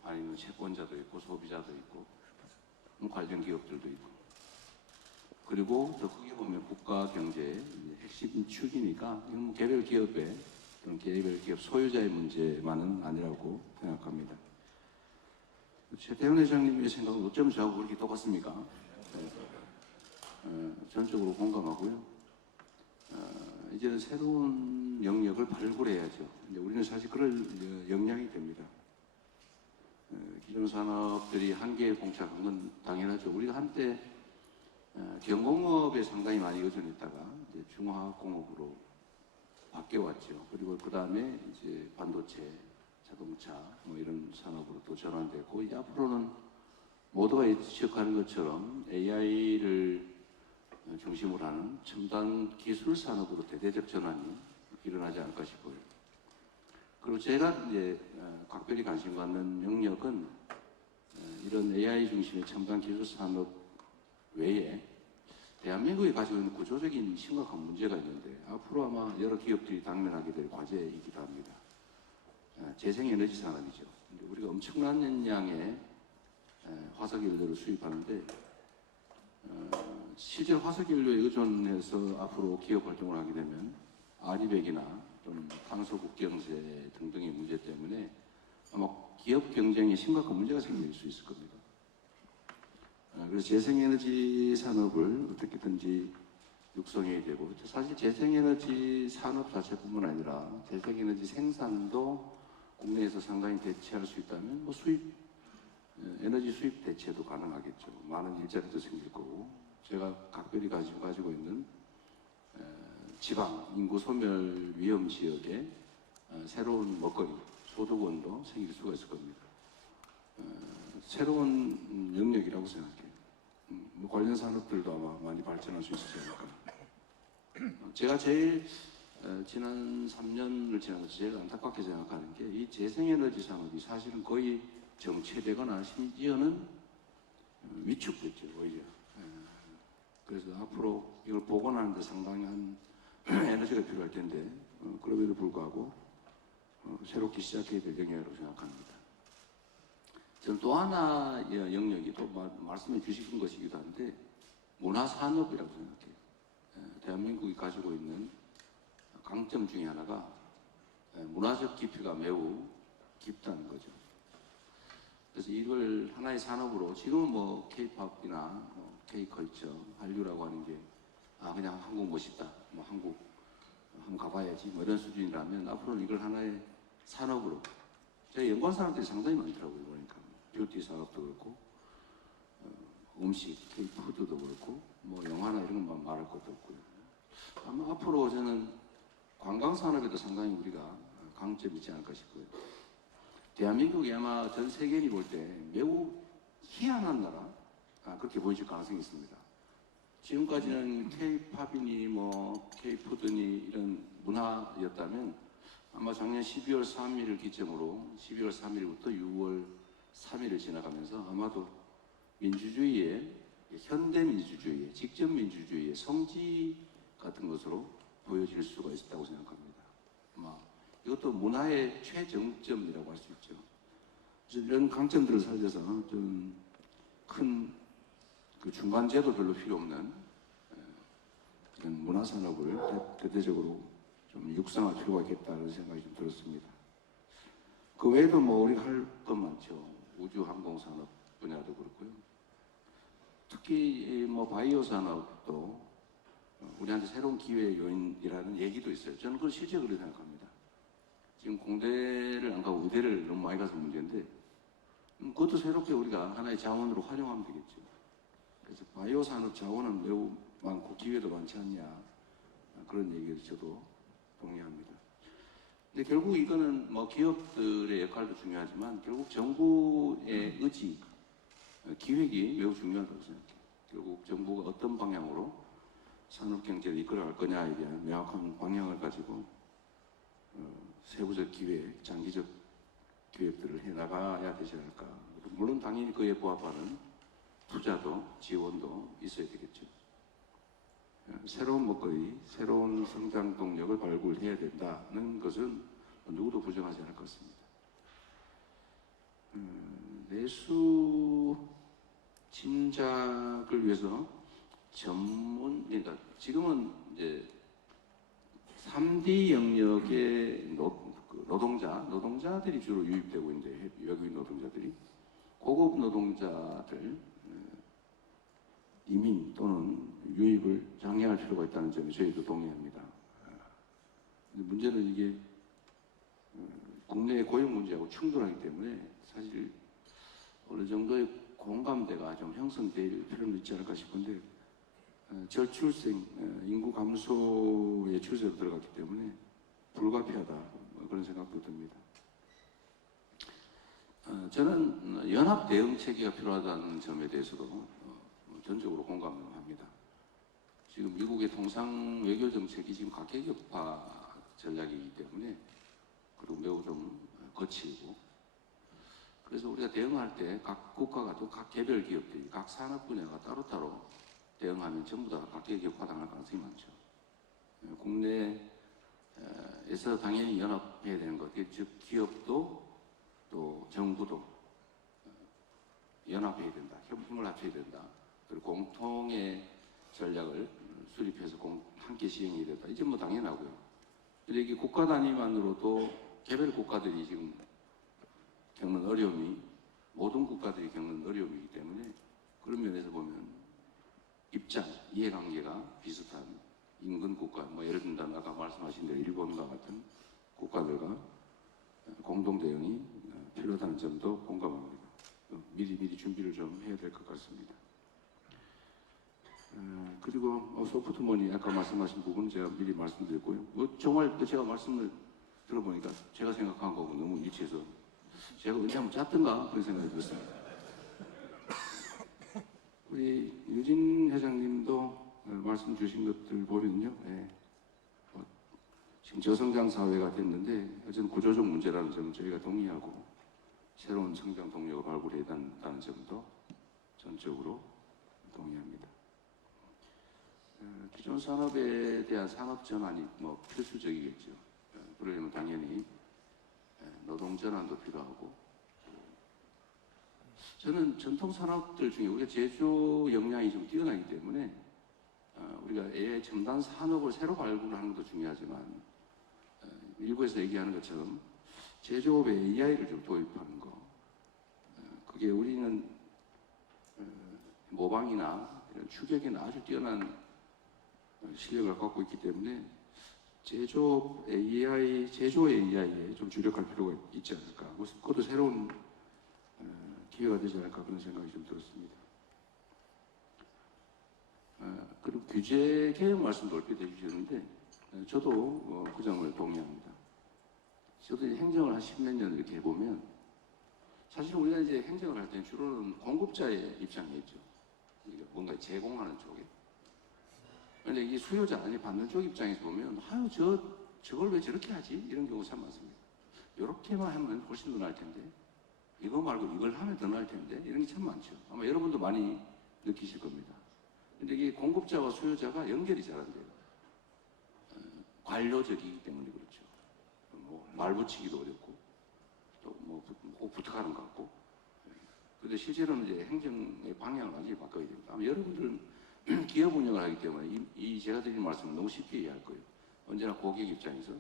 아니면 채권자도 있고 소비자도 있고 관련 기업들도 있고 그리고 더 크게 보면 국가 경제의 핵심 축이니까 이건 개별 기업의 그런 개별 기업 소유자의 문제만은 아니라고 생각합니다. 최태원 회장님의 생각은 어쩌면 저하고 그렇게 똑같습니까? 전적으로 공감하고요. 이제는 새로운 영역을 발굴해야죠. 근데 우리는 사실 그럴 역량이 됩니다. 기존 산업들이 한계에 봉착한 건 당연하죠. 우리가 한때 경공업에 상당히 많이 의존했다가 이제 중화학공업으로 바뀌어왔죠. 그리고 그 다음에 이제 반도체, 자동차 뭐 이런 산업으로 또 전환됐고 이제 앞으로는 모두가 예측하는 것처럼 AI를 중심으로 하는 첨단 기술 산업으로 대대적 전환이 일어나지 않을까 싶어요. 그리고 제가 이제 각별히 관심 갖는 영역은 이런 AI 중심의 첨단 기술 산업 외에 대한민국이 가지고 있는 구조적인 심각한 문제가 있는데 앞으로 아마 여러 기업들이 당면하게 될 과제이기도 합니다. 재생에너지 산업이죠. 근데 우리가 엄청난 양의 화석연료를 수입하는데 실제 화석연료에 의존해서 앞으로 기업 활동을 하게 되면 아리백이나 좀 탄소 국경세 등등의 문제 때문에 아마 기업 경쟁에 심각한 문제가 생길 수 있을 겁니다. 그래서 재생에너지 산업을 어떻게든지 육성해야 되고 사실 재생에너지 산업 자체뿐만 아니라 재생에너지 생산도 국내에서 상당히 대체할 수 있다면 뭐 에너지 수입 대체도 가능하겠죠. 많은 일자리도 생길 거고 제가 각별히 가지고 있는 지방 인구 소멸 위험 지역에 새로운 먹거리 소득원도 생길 수가 있을 겁니다. 새로운 영역이라고 생각해요. 뭐 관련 산업들도 아마 많이 발전할 수 있지 않을까. 제가 제일 지난 3년을 지나면서 제일 안타깝게 생각하는 게 이 재생에너지 산업이 사실은 거의 정체되거나 심지어는 위축됐죠, 오히려. 그래서 앞으로 이걸 복원하는 데 상당한 에너지가 필요할 텐데 그럼에도 불구하고 새롭게 시작해야 될 영역이라고 생각합니다. 저는 또 하나 영역이 또 말씀해 주신 것이기도 한데 문화산업이라고 생각해요. 대한민국이 가지고 있는 강점 중에 하나가 문화적 깊이가 매우 깊다는 거죠. 그래서 이걸 하나의 산업으로 지금은 뭐 K-팝이나 K-컬처, 한류라고 하는 게 그냥 한국 멋있다, 뭐 한국 한번 가봐야지 뭐 이런 수준이라면 앞으로는 이걸 하나의 산업으로 저희 연관 산업들이 상당히 많더라고요. 그러니까 뷰티 산업도 그렇고 음식, K-푸드도 그렇고 뭐 영화나 이런 것만 말할 것도 없고요. 아마 앞으로 저는 관광 산업에도 상당히 우리가 강점이 있지 않을까 싶고요. 대한민국이 아마 전 세계인이 볼 때 매우 희한한 나라 그렇게 보여줄 가능성이 있습니다. 지금까지는 K-팝이니 뭐 K-푸드니 이런 문화였다면 아마 작년 12월 3일을 기점으로 12월 3일부터 6월 3일을 지나가면서 아마도 민주주의의 현대 민주주의의 직접 민주주의의 성지 같은 것으로 보여질 수가 있다고 생각합니다. 아마 이것도 문화의 최정점이라고 할 수 있죠. 이런 강점들을 살려서 좀 큰 그 중간제도 별로 필요 없는 이런 문화산업을 대대적으로 좀 육성할 필요가 있겠다는 생각이 좀 들었습니다. 그 외에도 뭐 우리가 할 것 많죠. 우주항공산업 분야도 그렇고요. 특히 뭐 바이오 산업도 우리한테 새로운 기회의 요인이라는 얘기도 있어요. 저는 그걸 실제 그렇게 생각합니다. 지금 공대를 안 가고 의대를 너무 많이 가서 문제인데 그것도 새롭게 우리가 하나의 자원으로 활용하면 되겠죠. 그래서 바이오 산업 자원은 매우 많고 기회도 많지 않냐 그런 얘기를 저도 동의합니다. 근데 결국 이거는 뭐 기업들의 역할도 중요하지만 결국 정부의 의지, 기획이 매우 중요하다고 생각해요. 결국 정부가 어떤 방향으로 산업경제를 이끌어갈 거냐에 대한 명확한 방향을 가지고 세부적 기획, 장기적 기획들을 해나가야 되지 않을까. 물론 당연히 그에 부합하는 투자도 지원도 있어야 되겠죠. 새로운 먹거리, 새로운 성장 동력을 발굴해야 된다는 것은 누구도 부정하지 않을 것 같습니다. 내수 진작을 위해서 그러니까 지금은 이제 3D 영역의 노동자들이 주로 유입되고 있는데 외국인 노동자들이 고급 노동자들 이민 또는 유입을 장려할 필요가 있다는 점에 저희도 동의합니다. 근데 문제는 이게 국내의 고용 문제하고 충돌하기 때문에 사실 어느 정도의 공감대가 좀 형성될 필요는 있지 않을까 싶은데 저출생, 인구 감소의 추세로 들어갔기 때문에 불가피하다, 뭐 그런 생각도 듭니다. 저는 연합 대응 체계가 필요하다는 점에 대해서도 전적으로 공감을 합니다. 지금 미국의 통상 외교 정책이 지금 각계격파 전략이기 때문에, 그리고 매우 좀 거칠고, 그래서 우리가 대응할 때 각 국가가 또 각 개별 기업들이 각 산업 분야가 따로따로 대응하면 전부 다 각계격파 당할 가능성이 많죠. 국내에서 당연히 연합해야 되는 것, 즉 기업도 또 정부도 연합해야 된다, 힘을 합쳐야 된다, 그리고 공통의 전략을 수립해서 함께 시행해야 된다. 이제 뭐 당연하고요. 근데 이게 국가 단위만으로도 개별 국가들이 지금 겪는 어려움이 모든 국가들이 겪는 어려움이기 때문에, 그런 면에서 보면 입장, 이해관계가 비슷한 인근 국가, 뭐 예를 들면 아까 말씀하신 대로 일본과 같은 국가들과 공동 대응이 필요하다는 점도 공감합니다. 미리 준비를 좀 해야 될 것 같습니다. 그리고 소프트머니 아까 말씀하신 부분 제가 미리 말씀드렸고요. 뭐 정말 제가 말씀을 들어보니까 제가 생각한 거하고 너무 일치해서 제가 언제 한번 짰던가 그런 생각이 들었습니다. 우리 유진 회장님도 말씀 주신 것들 보면요, 지금 저성장 사회가 됐는데 어쨌든 구조적 문제라는 점은 저희가 동의하고, 새로운 성장 동력을 발굴해야 한다는 점도 전적으로 동의합니다. 기존 산업에 대한 산업 전환이 뭐 필수적이겠죠. 그러려면 당연히 노동 전환도 필요하고, 저는 전통 산업들 중에 우리가 제조 역량이 좀 뛰어나기 때문에 우리가 AI 첨단 산업을 새로 발굴하는 것도 중요하지만, 일부에서 얘기하는 것처럼 제조업에 AI를 좀 도입하는 거, 그게 우리는 모방이나 이런 추격에는 아주 뛰어난 실력을 갖고 있기 때문에 제조 AI에 좀 주력할 필요가 있지 않을까. 그것도 새로운 기회가 되지 않을까, 그런 생각이 좀 들었습니다. 그리고 규제 개혁 말씀도 얼핏 해주셨는데, 저도 그 점을 동의합니다. 저도 행정을 한 10몇 년 이렇게 해보면, 사실 우리가 이제 행정을 할 때는 주로는 공급자의 입장에 있죠. 그러니까 뭔가 제공하는 쪽에. 근데 이게 수요자, 아니 받는 쪽 입장에서 보면, 아유, 저걸 왜 저렇게 하지? 이런 경우가 참 많습니다. 이렇게만 하면 훨씬 더 나을 텐데, 이거 말고 이걸 하면 더 나을 텐데, 이런 게 참 많죠. 아마 여러분도 많이 느끼실 겁니다. 근데 이게 공급자와 수요자가 연결이 잘 안 돼요. 관료적이기 때문에 그렇죠. 뭐 말 붙이기도 어렵고, 또 뭐 꼭 부탁하는 것 같고. 근데 실제로는 이제 행정의 방향을 완전히 바꿔야 됩니다. 아마 여러분들은 기업 운영을 하기 때문에 이 제가 드린 말씀을 너무 쉽게 이해할 거예요. 언제나 고객 입장에서,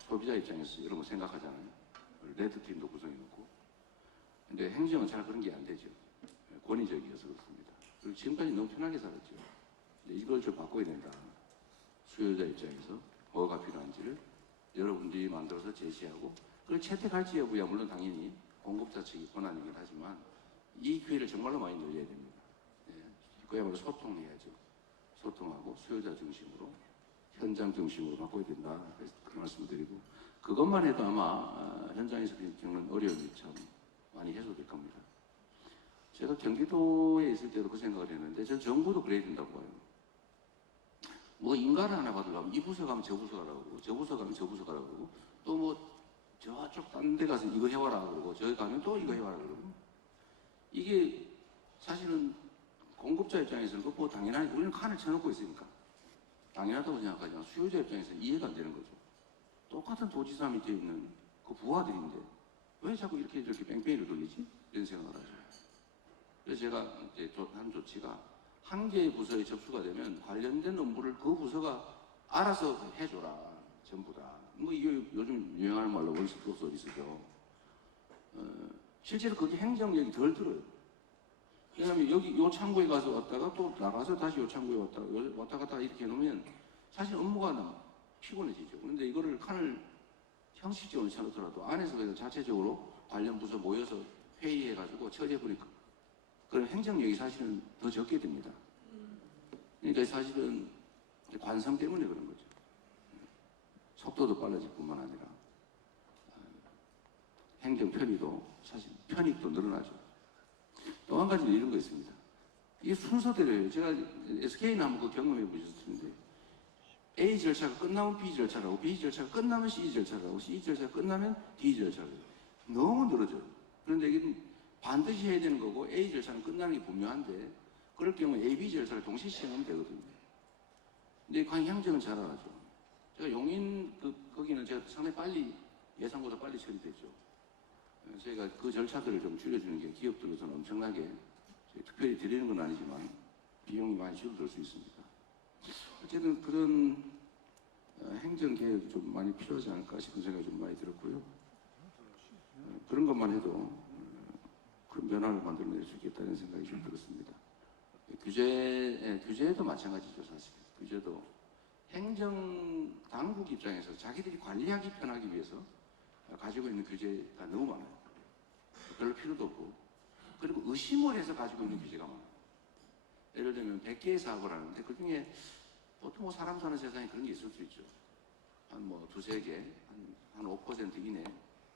소비자 입장에서 이런 거 생각하잖아요. 레드팀도 구성해놓고. 근데 행정은 잘 그런 게 안 되죠. 권위적이어서 그렇습니다. 그리고 지금까지 너무 편하게 살았죠. 근데 이걸 좀 바꿔야 된다. 수요자 입장에서 뭐가 필요한지를 여러분들이 만들어서 제시하고, 그걸 채택할지 여부야 물론 당연히 공급자 측이 권한이긴 하지만, 이 기회를 정말로 많이 늘려야 됩니다. 그야말로 소통해야죠. 소통하고 수요자 중심으로, 현장 중심으로 바꿔야 된다. 그 말씀을 드리고, 그것만 해도 아마 현장에서 겪는 어려움이 참 많이 해소될 겁니다. 제가 경기도에 있을 때도 그 생각을 했는데, 전 정부도 그래야 된다고 봐요. 뭐 인가를 하나 받으려면 이 부서 가면 저 부서 가라고 그러고, 저 부서 가면 저 부서 가라고 그러고, 또 뭐 저쪽 딴 데 가서 이거 해와라 그러고, 저기 가면 또 이거 해와라 그러고. 이게 사실은 공급자 입장에서는 그거 당연하니, 우리는 칸을 쳐놓고 있으니까 당연하다고 생각하지만, 수요자 입장에서는 이해가 안 되는 거죠. 똑같은 도지사 밑에 있는 그 부하들인데 왜 자꾸 이렇게 저렇게 뺑뺑이를 돌리지? 이런 생각을 하죠. 그래서 제가 이제 한 조치가, 한 개의 부서에 접수가 되면 관련된 업무를 그 부서가 알아서 해줘라, 전부 다. 뭐 이게 요즘 유행하는 말로 원스톱 서비스죠. 실제로 그게 행정력이 덜 들어요. 왜냐하면 여기 요 창구에 가서 왔다가 또 나가서 다시 요 창구에 왔다 갔다 이렇게 해놓으면 사실 업무가 너무 피곤해지죠. 그런데 이거를 칸을 형식적으로 쳐놓더라도 안에서 그래서 자체적으로 관련 부서 모여서 회의해가지고 처리해보니까 그런 행정력이 사실은 더 적게 됩니다. 그러니까 사실은 관성 때문에 그런 거죠. 속도도 빨라질 뿐만 아니라 행정 편의도 사실 편익도 늘어나죠. 또 한 가지는 이런 거 있습니다. 이게 순서대로예요. 제가 SK는 한번 그 경험해 보셨을 텐데 A 절차가 끝나면 B 절차라고, B 절차가 끝나면 C 절차라고, C 절차가 끝나면 D 절차라고 너무 늘어져요. 그런데 이게 반드시 해야 되는 거고 A 절차는 끝나는 게 분명한데 그럴 경우에 A, B 절차를 동시에 시행하면 되거든요. 근데 광양정은 잘 알아죠. 제가 용인 거기는 제가 상당히 빨리 예상보다 빨리 처리됐죠. 저희가 그 절차들을 좀 줄여주는 게 기업들로서는 엄청나게 특별히 드리는 건 아니지만 비용이 많이 줄어들 수 있습니다. 어쨌든 그런 행정 개혁이 좀 많이 필요하지 않을까 싶은 생각이 좀 많이 들었고요. 그런 것만 해도 큰 변화를 만들어낼 수 있겠다는 생각이 좀 들었습니다. 규제도 마찬가지죠, 사실. 규제도 행정 당국 입장에서 자기들이 관리하기 편하기 위해서 가지고 있는 규제가 너무 많아요. 별로 필요도 없고. 그리고 의심을 해서 가지고 있는 규제가 많아요. 예를 들면 100개의 사업을 하는데 그 중에 보통 뭐 사람 사는 세상에 그런 게 있을 수 있죠. 한 뭐 두세 개, 한 5% 이내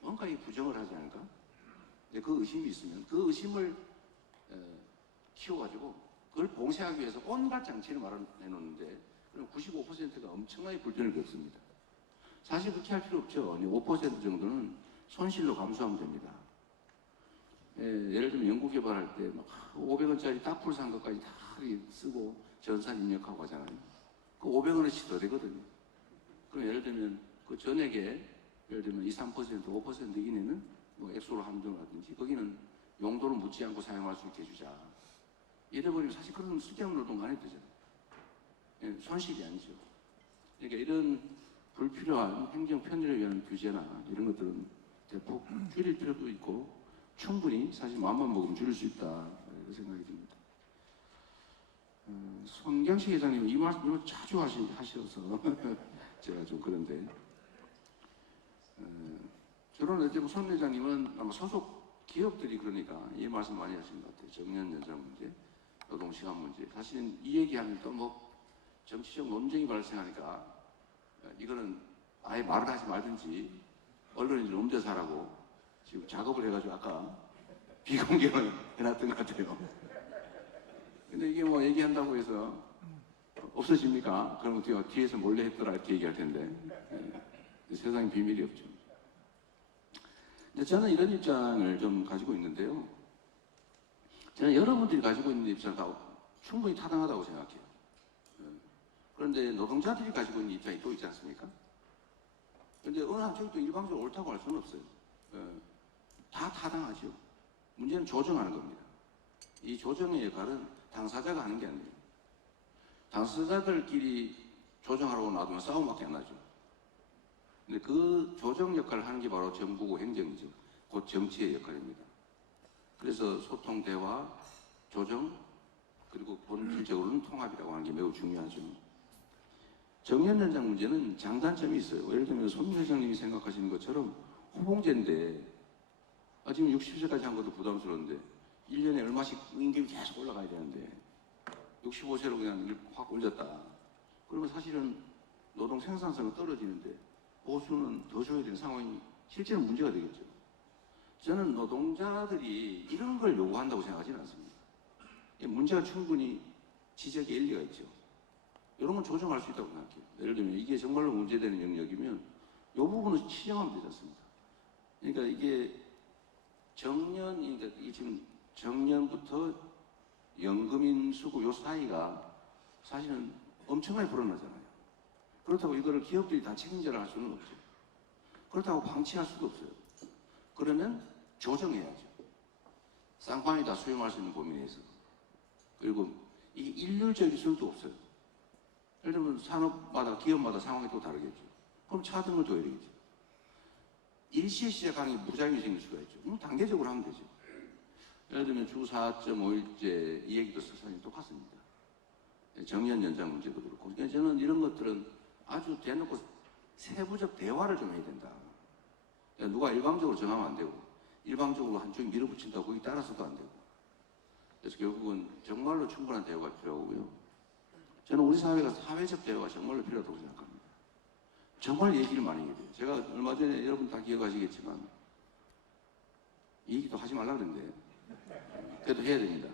뭔가 이 부정을 하지 않을까? 근데 그 의심이 있으면 그 의심을 키워가지고 그걸 봉쇄하기 위해서 온갖 장치를 마련해 놓는데 그럼 95%가 엄청나게 불편을 겪습니다. 사실 그렇게 할 필요 없죠. 5% 정도는 손실로 감수하면 됩니다. 예를 들면 연구개발할 때 막 500원짜리 딱풀 산 것까지 다 쓰고 전산 입력하고 하잖아요. 그 500원어치 더 되거든요. 그럼 예를 들면 그 전액에 예를 들면 2, 3%, 5% 이내는 뭐 액수로 한정하든지 거기는 용도를 묻지 않고 사용할 수 있게 해주자. 이래버리면 사실 그런 쓸데없는 노동 안 해도 되잖아요. 손실이 아니죠. 그러니까 이런 불필요한 행정 편의를 위한 규제나 이런 것들은 대폭 줄일 필요도 있고 충분히 사실 마음만 먹으면 줄일 수 있다 이런 생각이 듭니다. 손경식 회장님 이 말씀을 자주 하셔서 제가 좀 그런데 저는 이제 손 회장님은 아마 소속 기업들이 그러니까 이 말씀 많이 하시는 것 같아요. 정년 연장 문제, 노동시간 문제. 사실은 이 얘기하면 또 뭐 정치적 논쟁이 발생하니까 이거는 아예 말을 하지 말든지 언론에 좀 옮겨서 하라고 지금 작업을 해가지고 아까 비공개로 해놨던 것 같아요. 근데 이게 뭐 얘기한다고 해서 없어집니까? 그러면 뒤에서 몰래 했더라 이렇게 얘기할 텐데 세상에 비밀이 없죠. 근데 저는 이런 입장을 좀 가지고 있는데요. 저는 여러분들이 가지고 있는 입장은 다 충분히 타당하다고 생각해요. 그런데 노동자들이 가지고 있는 입장이 또 있지 않습니까? 그런데 어느 한쪽도 일방적으로 옳다고 할 수는 없어요. 다 타당하죠. 문제는 조정하는 겁니다. 이 조정의 역할은 당사자가 하는 게 아니에요. 당사자들끼리 조정하라고 놔두면 싸움밖에 안 나죠. 근데 그 조정 역할을 하는 게 바로 정부고 행정이죠. 곧 정치의 역할입니다. 그래서 소통, 대화, 조정, 그리고 본질적으로는 통합이라고 하는 게 매우 중요하죠. 정년 연장 문제는 장단점이 있어요. 예를 들면 손 회장님이 생각하시는 것처럼 후봉제인데 지금 60세까지 한 것도 부담스러운데 1년에 얼마씩 임금이 계속 올라가야 되는데 65세로 그냥 확 올렸다. 그러면 사실은 노동 생산성은 떨어지는데 보수는 더 줘야 되는 상황이 실제로 문제가 되겠죠. 저는 노동자들이 이런 걸 요구한다고 생각하지는 않습니다. 문제가 충분히 지적의 일리가 있죠. 이런 건 조정할 수 있다고 생각해요. 예를 들면 이게 정말로 문제되는 영역이면 이 부분은 치정하면 되지 않습니까? 그러니까 이게 그러니까 이게 지금 정년부터 연금인 수고 요 사이가 사실은 엄청나게 불어나잖아요. 그렇다고 이거를 기업들이 다 책임져라 할 수는 없죠. 그렇다고 방치할 수도 없어요. 그러면 조정해야죠. 쌍방이 다 수용할 수 있는 범위 내에서. 그리고 이게 일률적일 수도 없어요. 예를 들면 산업마다 기업마다 상황이 또 다르겠죠. 그럼 차등을 둬야 되겠죠. 일시에 시작하는 게 부작용이 생길 수가 있죠. 그럼 단계적으로 하면 되죠. 예를 들면 주 4.5일제 이 얘기도 사실 똑같습니다. 정년 연장 문제도 그렇고. 그러니까 저는 이런 것들은 아주 대놓고 세부적 대화를 좀 해야 된다. 그러니까 누가 일방적으로 정하면 안 되고 일방적으로 한쪽이 밀어붙인다고 거기 따라서도 안 되고. 그래서 결국은 정말로 충분한 대화가 필요하고요. 저는 우리 사회가 사회적 대화가 정말로 필요하다고 생각합니다. 정말 얘기를 많이 해야 돼요. 제가 얼마 전에 여러분 다 기억하시겠지만 이 얘기도 하지 말라 그랬는데 그래도 해야 됩니다.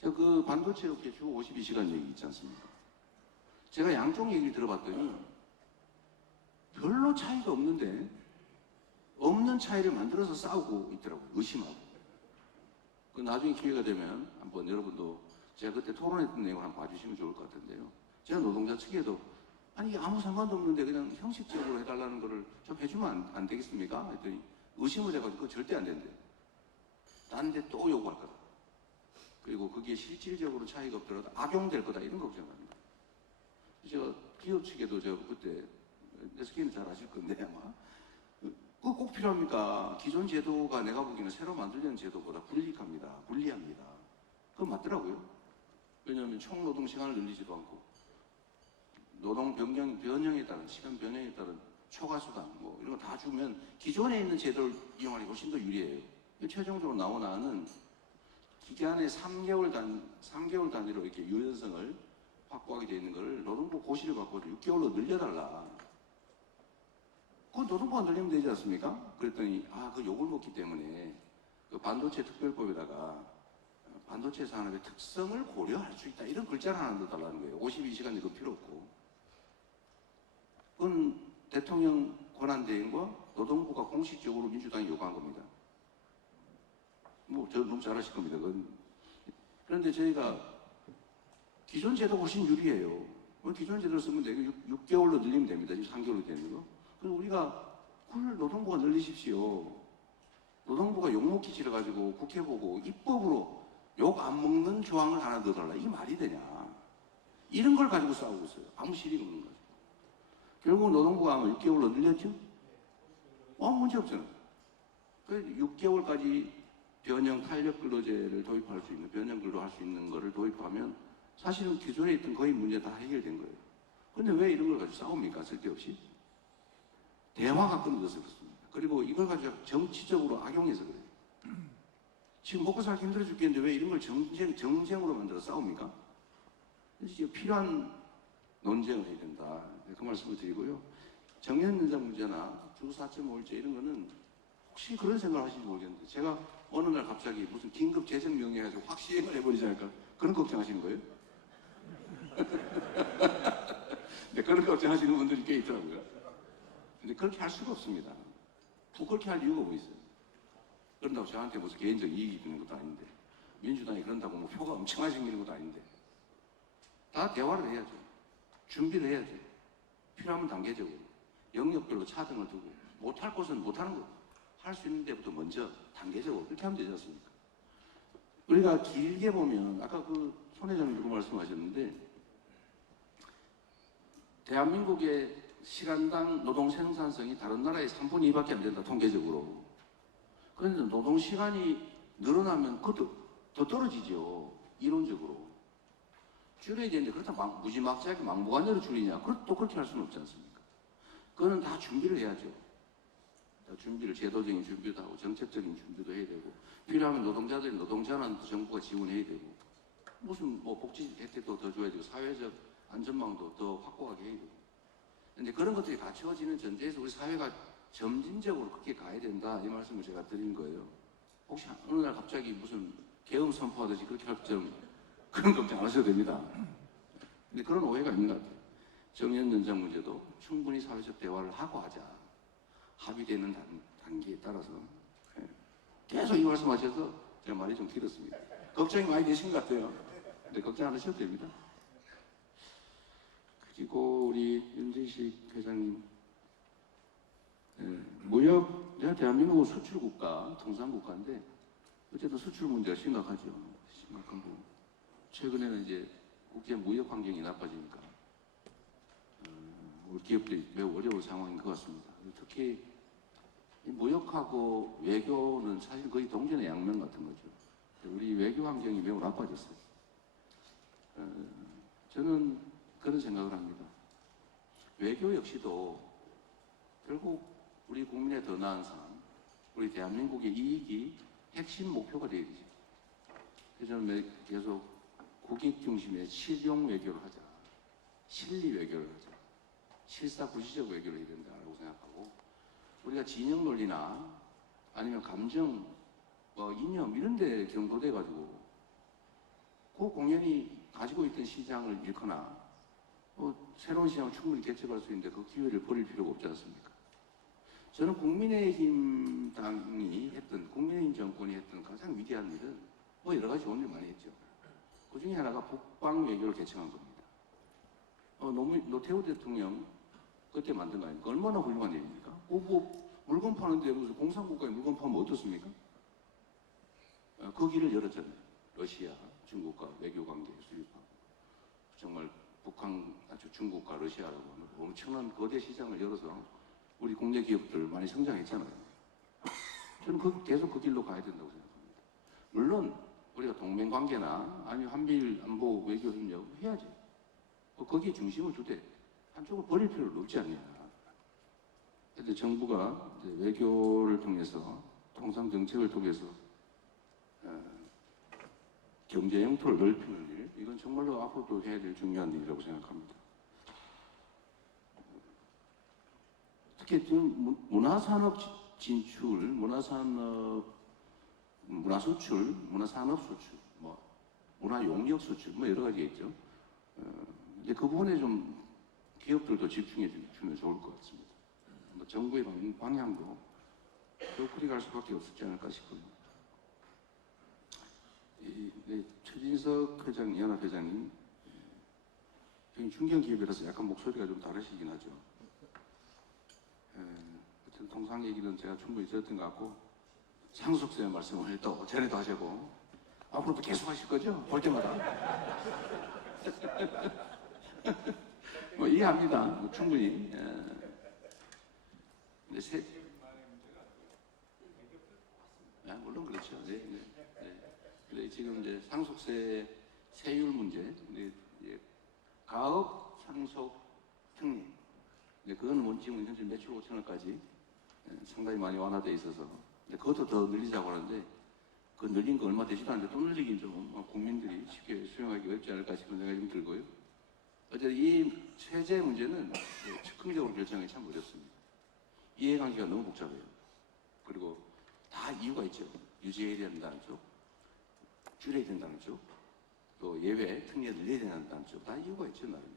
저 그 반도체 업계 주 52시간 얘기 있지 않습니까? 제가 양쪽 얘기를 들어봤더니 별로 차이가 없는데 없는 차이를 만들어서 싸우고 있더라고요. 의심하고. 그 나중에 기회가 되면 한번 여러분도 제가 그때 토론했던 내용을 한번 봐주시면 좋을 것 같은데요. 제가 노동자 측에도 아니 이게 아무 상관도 없는데 그냥 형식적으로 해달라는 거를 좀 해주면 안 되겠습니까? 했더니 의심을 해가지고 그거 절대 안 된대. 딴 데 또 요구할 거다. 그리고 그게 실질적으로 차이가 없더라도 악용될 거다 이런 거 걱정합니다. 제가 기업 측에도 제가 그때 SK는 잘 아실 건데 아마 그거 꼭 필요합니까? 기존 제도가 내가 보기에는 새로 만들려는 제도보다 불리합니다. 그건 맞더라고요. 왜냐하면 총 노동 시간을 늘리지도 않고 노동 변형에 따른 시간 변형에 따른 초과 수당 뭐 이런 거 다 주면 기존에 있는 제도를 이용하기 훨씬 더 유리해요. 최종적으로 나온 안은 기간에 3개월 단위로 이렇게 유연성을 확보하게 되어 있는 걸 노동부 고시를 바꿔서 6개월로 늘려달라. 그건 노동부가 늘리면 되지 않습니까? 그랬더니 그 욕을 먹기 때문에 그 반도체 특별법에다가 반도체 산업의 특성을 고려할 수 있다 이런 글자를 하나 넣어달라는 거예요. 52시간 이거 필요 없고. 그건 대통령 권한대행과 노동부가 공식적으로 민주당이 요구한 겁니다. 뭐 저 너무 잘하실 겁니다. 그건. 그런데 저희가 기존 제도 훨씬 유리해요. 기존 제도를 쓰면 되고 6개월로 늘리면 됩니다. 지금 3개월로 되는 거. 그래서 우리가 그걸 노동부가 늘리십시오. 노동부가 욕먹기 싫어가지고 국회 보고 입법으로 욕 안 먹는 조항을 하나 넣어달라. 이게 말이 되냐. 이런 걸 가지고 싸우고 있어요. 아무 실익 없는 거죠. 결국 노동부가 아마 6개월로 늘렸죠? 문제 없잖아요. 그래서 6개월까지 변형 탄력 근로제를 도입할 수 있는, 변형 근로 할 수 있는 거를 도입하면 사실은 기존에 있던 거의 문제 다 해결된 거예요. 근데 왜 이런 걸 가지고 싸웁니까? 쓸데없이. 대화가 끊어져서 그렇습니다. 그리고 이걸 가지고 정치적으로 악용해서 그래요. 지금 먹고 살기 힘들어 죽겠는데 왜 이런 걸 정쟁으로 만들어 싸웁니까? 그래서 지금 필요한 논쟁을 해야 된다. 그 말씀을 드리고요. 정년연장 문제나 주 4.5일제 이런 거는 혹시 그런 생각을 하시는지 모르겠는데 제가 어느 날 갑자기 무슨 긴급 재정 명령해가지고 확 시행을 해버리지 않을까 그런 걱정하시는 거예요? 네, 그런 걱정하시는 분들이 꽤 있더라고요. 근데 그렇게 할 수가 없습니다. 그렇게 할 이유가 뭐 있어요? 그런다고 저한테 무슨 개인적 이익이 있는 것도 아닌데 민주당이 그런다고 뭐 표가 엄청나게 생기는 것도 아닌데 다 대화를 해야죠. 준비를 해야죠. 필요하면 단계적으로 영역별로 차등을 두고 못할 곳은 못하는 거 할 수 있는 데부터 먼저 단계적으로 그렇게 하면 되지 않습니까? 우리가 길게 보면 아까 그 손 회장님도 말씀하셨는데 대한민국의 시간당 노동 생산성이 다른 나라의 3분의 2밖에 안 된다 통계적으로. 그런데 노동 시간이 늘어나면 그것도 더 떨어지죠. 이론적으로. 줄여야 되는데 그렇다 무지막지하게 막무가내로 줄이냐? 그것도 그렇게 할 수는 없지 않습니까? 그거는 다 준비를 해야죠. 준비를 제도적인 준비도 하고 정책적인 준비도 해야 되고 필요하면 노동자들이 노동자는 정부가 지원해야 되고 무슨 뭐 복지 혜택도 더 줘야 되고 사회적 안전망도 더 확고하게 해야 되고 근데 그런 것들이 갖추어지는 전제에서 우리 사회가 점진적으로 그렇게 가야 된다 이 말씀을 제가 드린 거예요. 혹시 어느 날 갑자기 무슨 계엄 선포하듯이 그렇게 할 점 그런 걱정 안 하셔도 됩니다. 근데 그런 오해가 있는 것 같아요. 정년 연장 문제도 충분히 사회적 대화를 하고 하자. 합의되는 단계에 따라서 계속 이 말씀하셔서 제가 말이 좀 길었습니다. 걱정이 많이 되신 것 같아요. 근데 걱정 안 하셔도 됩니다. 그리고 우리 윤진식 회장님 무역, 내가 대한민국은 수출국가, 통상국가인데 어쨌든 수출 문제가 심각하죠. 심각한 부분. 최근에는 이제 국제 무역 환경이 나빠지니까 우리 기업들이 매우 어려운 상황인 것 같습니다. 특히 무역하고 외교는 사실 거의 동전의 양면 같은 거죠. 우리 외교 환경이 매우 나빠졌어요. 저는 그런 생각을 합니다. 외교 역시도 결국 우리 국민의 더 나은 삶, 우리 대한민국의 이익이 핵심 목표가 되어야 되죠. 그래서 저는 계속 국익 중심의 실용 외교를 하자. 실리 외교를 하자. 실사구시적 외교를 해야 된다고 생각하고, 우리가 진영 논리나 아니면 감정, 이념 이런 데 경도돼 가지고 그 공연이 가지고 있던 시장을 잃거나 새로운 시장을 충분히 개척할 수 있는데 그 기회를 버릴 필요가 없지 않습니까? 저는 국민의힘 당이 했던, 국민의힘 정권이 했던 가장 위대한 일은 여러 가지 좋은 일 많이 했죠. 그 중에 하나가 북방 외교를 개척한 겁니다. 노태우 대통령 그때 만든 거 아닙니까? 얼마나 훌륭한 일입니까? 물건 파는데 무슨 공산국가에 물건 파면 어떻습니까? 그 길을 열었잖아요. 러시아, 중국과 외교관계 수립하고, 정말 북한, 중국과 러시아라고 하는 엄청난 거대 시장을 열어서 우리 국내 기업들 많이 성장했잖아요. 저는 계속 그 길로 가야 된다고 생각합니다. 물론 우리가 동맹관계나 아니면 한미일 안보 외교 협력 해야지. 거기에 중심을 두되 한쪽을 버릴 필요는 없지 않냐. 그런데 정부가 외교를 통해서, 통상 정책을 통해서 경제 영토를 넓히는 일, 이건 정말로 앞으로도 해야 될 중요한 일이라고 생각합니다. 특히 지금 문화산업 진출, 문화수출, 문화산업 수출, 문화용역 수출, 여러 가지가 있죠. 이제 그 부분에 좀 기업들도 집중해 주면 좋을 것 같습니다. 정부의 방향도 그리 갈 수밖에 없지 않을까 싶고요. 최진석 회장, 연합회장님, 저희 중견기업이라서 약간 목소리가 좀 다르시긴 하죠. 하여튼 통상 얘기는 제가 충분히 들었던 것 같고, 상속세 말씀을 또 전에도 하시고, 앞으로도 계속 하실 거죠? 볼 때마다. 이해합니다. 충분히. 물론 그렇죠. 근데 지금 이제 상속세 세율 문제, 가업 상속 특례, 그거는 지금 현재 매출 5천원까지 상당히 많이 완화되어 있어서 그것도 더 늘리자고 하는데, 그 늘린 거 얼마 되지도 않는데 또 늘리긴 좀 국민들이 쉽게 수용하기 어렵지 않을까 싶은 생각이 좀 들고요. 어쨌든 이 세제 문제는 즉흥적으로 결정이 참 어렵습니다. 이해관계가 너무 복잡해요. 그리고 다 이유가 있죠. 유지해야 된다는 쪽, 줄여야 된다는 쪽, 또 예외, 특례를 늘려야 된다는 쪽, 다 이유가 있죠, 나름에.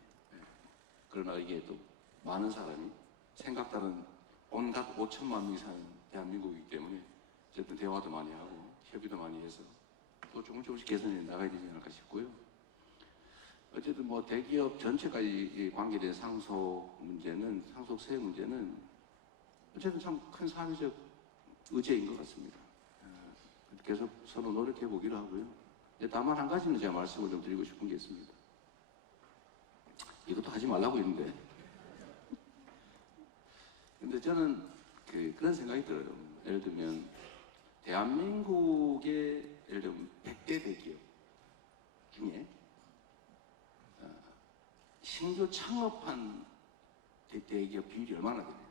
그러나 이게 또 많은 사람이 생각 다른 온갖 5천만 명이 사는 대한민국이기 때문에 어쨌든 대화도 많이 하고 협의도 많이 해서 또 조금씩 개선해 나가야 되지 않을까 싶고요. 어쨌든 대기업 전체까지 관계된 상속세 문제는 어쨌든 참 큰 사회적 의제인 것 같습니다. 계속 서로 노력해 보기로 하고요. 다만 한 가지는 제가 말씀을 좀 드리고 싶은 게 있습니다. 이것도 하지 말라고 했는데. 근데 저는 그런 생각이 들어요. 예를 들면, 대한민국의 예를 들면 100대 대기업 중에 신규 창업한 대기업 비율이 얼마나 되냐.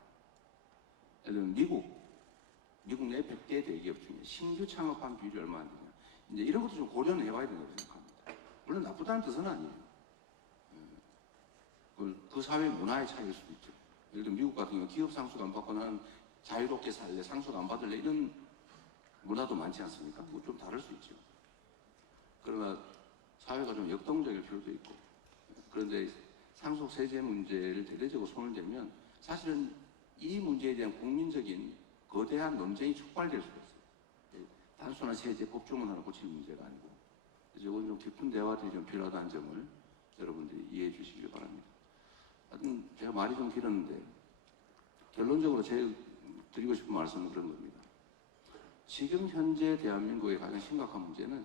예를 들면 미국 내 100대 대기업 중에 신규 창업한 비율이 얼마나 되냐. 이제 이런 것도 좀 고려는 해봐야 된다고 생각합니다. 물론 나쁘다는 뜻은 아니에요. 그 사회 문화의 차이일 수도 있죠. 예를 들면 미국 같은 경우 기업 상속 안 받고 나는 자유롭게 살래, 상속 안 받을래, 이런 문화도 많지 않습니까? 좀 다를 수 있죠. 그러나 사회가 좀 역동적일 필요도 있고, 그런데 상속 세제 문제를 대대적으로 손을 대면 사실은 이 문제에 대한 국민적인 거대한 논쟁이 촉발될 수가 있어요. 단순한 세제 법조문 하나 고칠 문제가 아니고, 이건 좀 깊은 대화들이 좀 필요하다는 점을 여러분들이 이해해 주시길 바랍니다. 하여튼 제가 말이 좀 길었는데, 결론적으로 제일 드리고 싶은 말씀은 그런 겁니다. 지금 현재 대한민국의 가장 심각한 문제는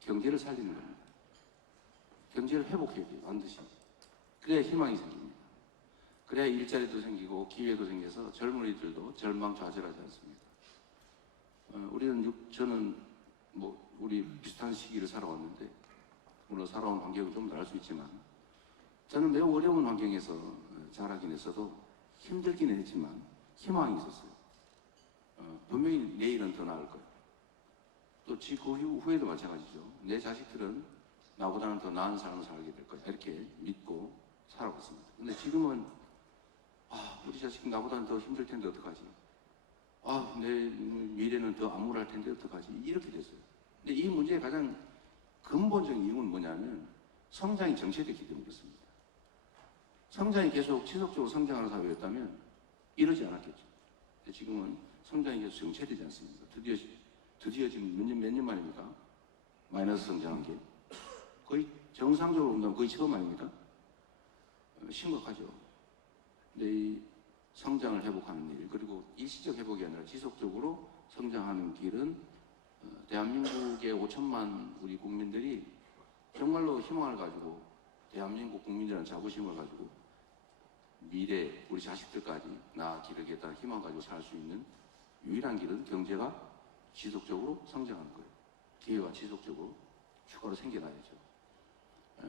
경제를 살리는 겁니다. 경제를 회복해야 돼요, 반드시. 그래야 희망이 생깁니다. 그래야 일자리도 생기고 기회도 생겨서 젊은이들도 절망좌절하지 않습니다. 저는 우리 비슷한 시기를 살아왔는데, 물론 살아온 환경은 좀 다를 수 있지만, 저는 매우 어려운 환경에서 자라긴 했어도 힘들긴 했지만 희망이 있었어요. 분명히 내일은 더 나을 거예요. 또 그 후에도 마찬가지죠. 내 자식들은 나보다는 더 나은 삶을 살게 될 거야. 이렇게 믿고 살아왔습니다. 근데 지금은 우리 자식이 나보다는 더 힘들 텐데 어떡하지? 내 미래는 더 암울할 텐데 어떡하지? 이렇게 됐어요. 근데 이 문제의 가장 근본적인 이유는 뭐냐면 성장이 정체됐기 때문에 그렇습니다. 성장이 계속 지속적으로 성장하는 사회였다면 이러지 않았겠죠. 근데 지금은 성장이 계속 정체되지 않습니다. 드디어 지금 몇 년 만입니까? 마이너스 성장한 게. 거의 정상적으로 본다면 거의 처음 아닙니까? 심각하죠. 근데 이 성장을 회복하는 일, 그리고 일시적 회복이 아니라 지속적으로 성장하는 길은 대한민국의 5천만 우리 국민들이 정말로 희망을 가지고 대한민국 국민들은 자부심을 가지고 미래 우리 자식들까지 나아기르겠다는 희망을 가지고 살 수 있는 유일한 길은 경제가 지속적으로 성장하는 거예요. 기회가 지속적으로 추가로 생겨나야죠.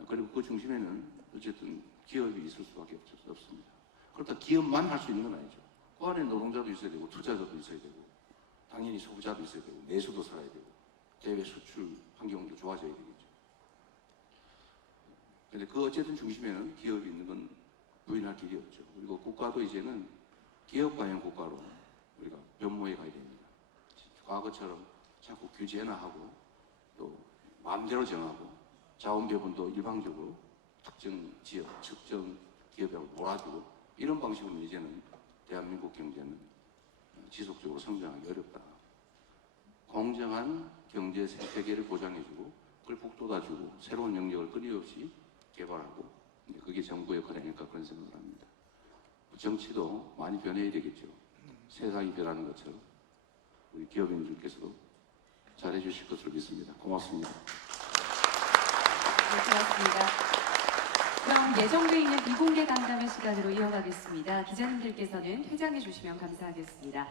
그리고 그 중심에는 어쨌든 기업이 있을 수밖에 없습니다. 그렇다 기업만 할 수 있는 건 아니죠. 그 안에 노동자도 있어야 되고 투자자도 있어야 되고 당연히 소비자도 있어야 되고 내수도 살아야 되고 대외 수출 환경도 좋아져야 되겠죠. 근데 그 어쨌든 중심에는 기업이 있는 건 부인할 길이 없죠. 그리고 국가도 이제는 기업가형 국가로 우리가 변모해 가야 됩니다. 과거처럼 자꾸 규제나 하고 또 마음대로 정하고 자원 배분도 일방적으로 특정 지역, 특정 기업하고 몰아주고 이런 방식으로 이제는 대한민국 경제는 지속적으로 성장하기 어렵다. 공정한 경제 생태계를 보장해주고 그걸 북돋아주고 새로운 영역을 끊임없이 개발하고 그게 정부의 역할이 아닐까 그런 생각을 합니다. 정치도 많이 변해야 되겠죠. 세상이 변하는 것처럼 우리 기업인들께서도 잘해주실 것으로 믿습니다. 고맙습니다. 네, 고맙습니다. 그럼 예정돼 있는 비공개 간담회 시간으로 이어가겠습니다. 기자님들께서는 퇴장해 주시면 감사하겠습니다.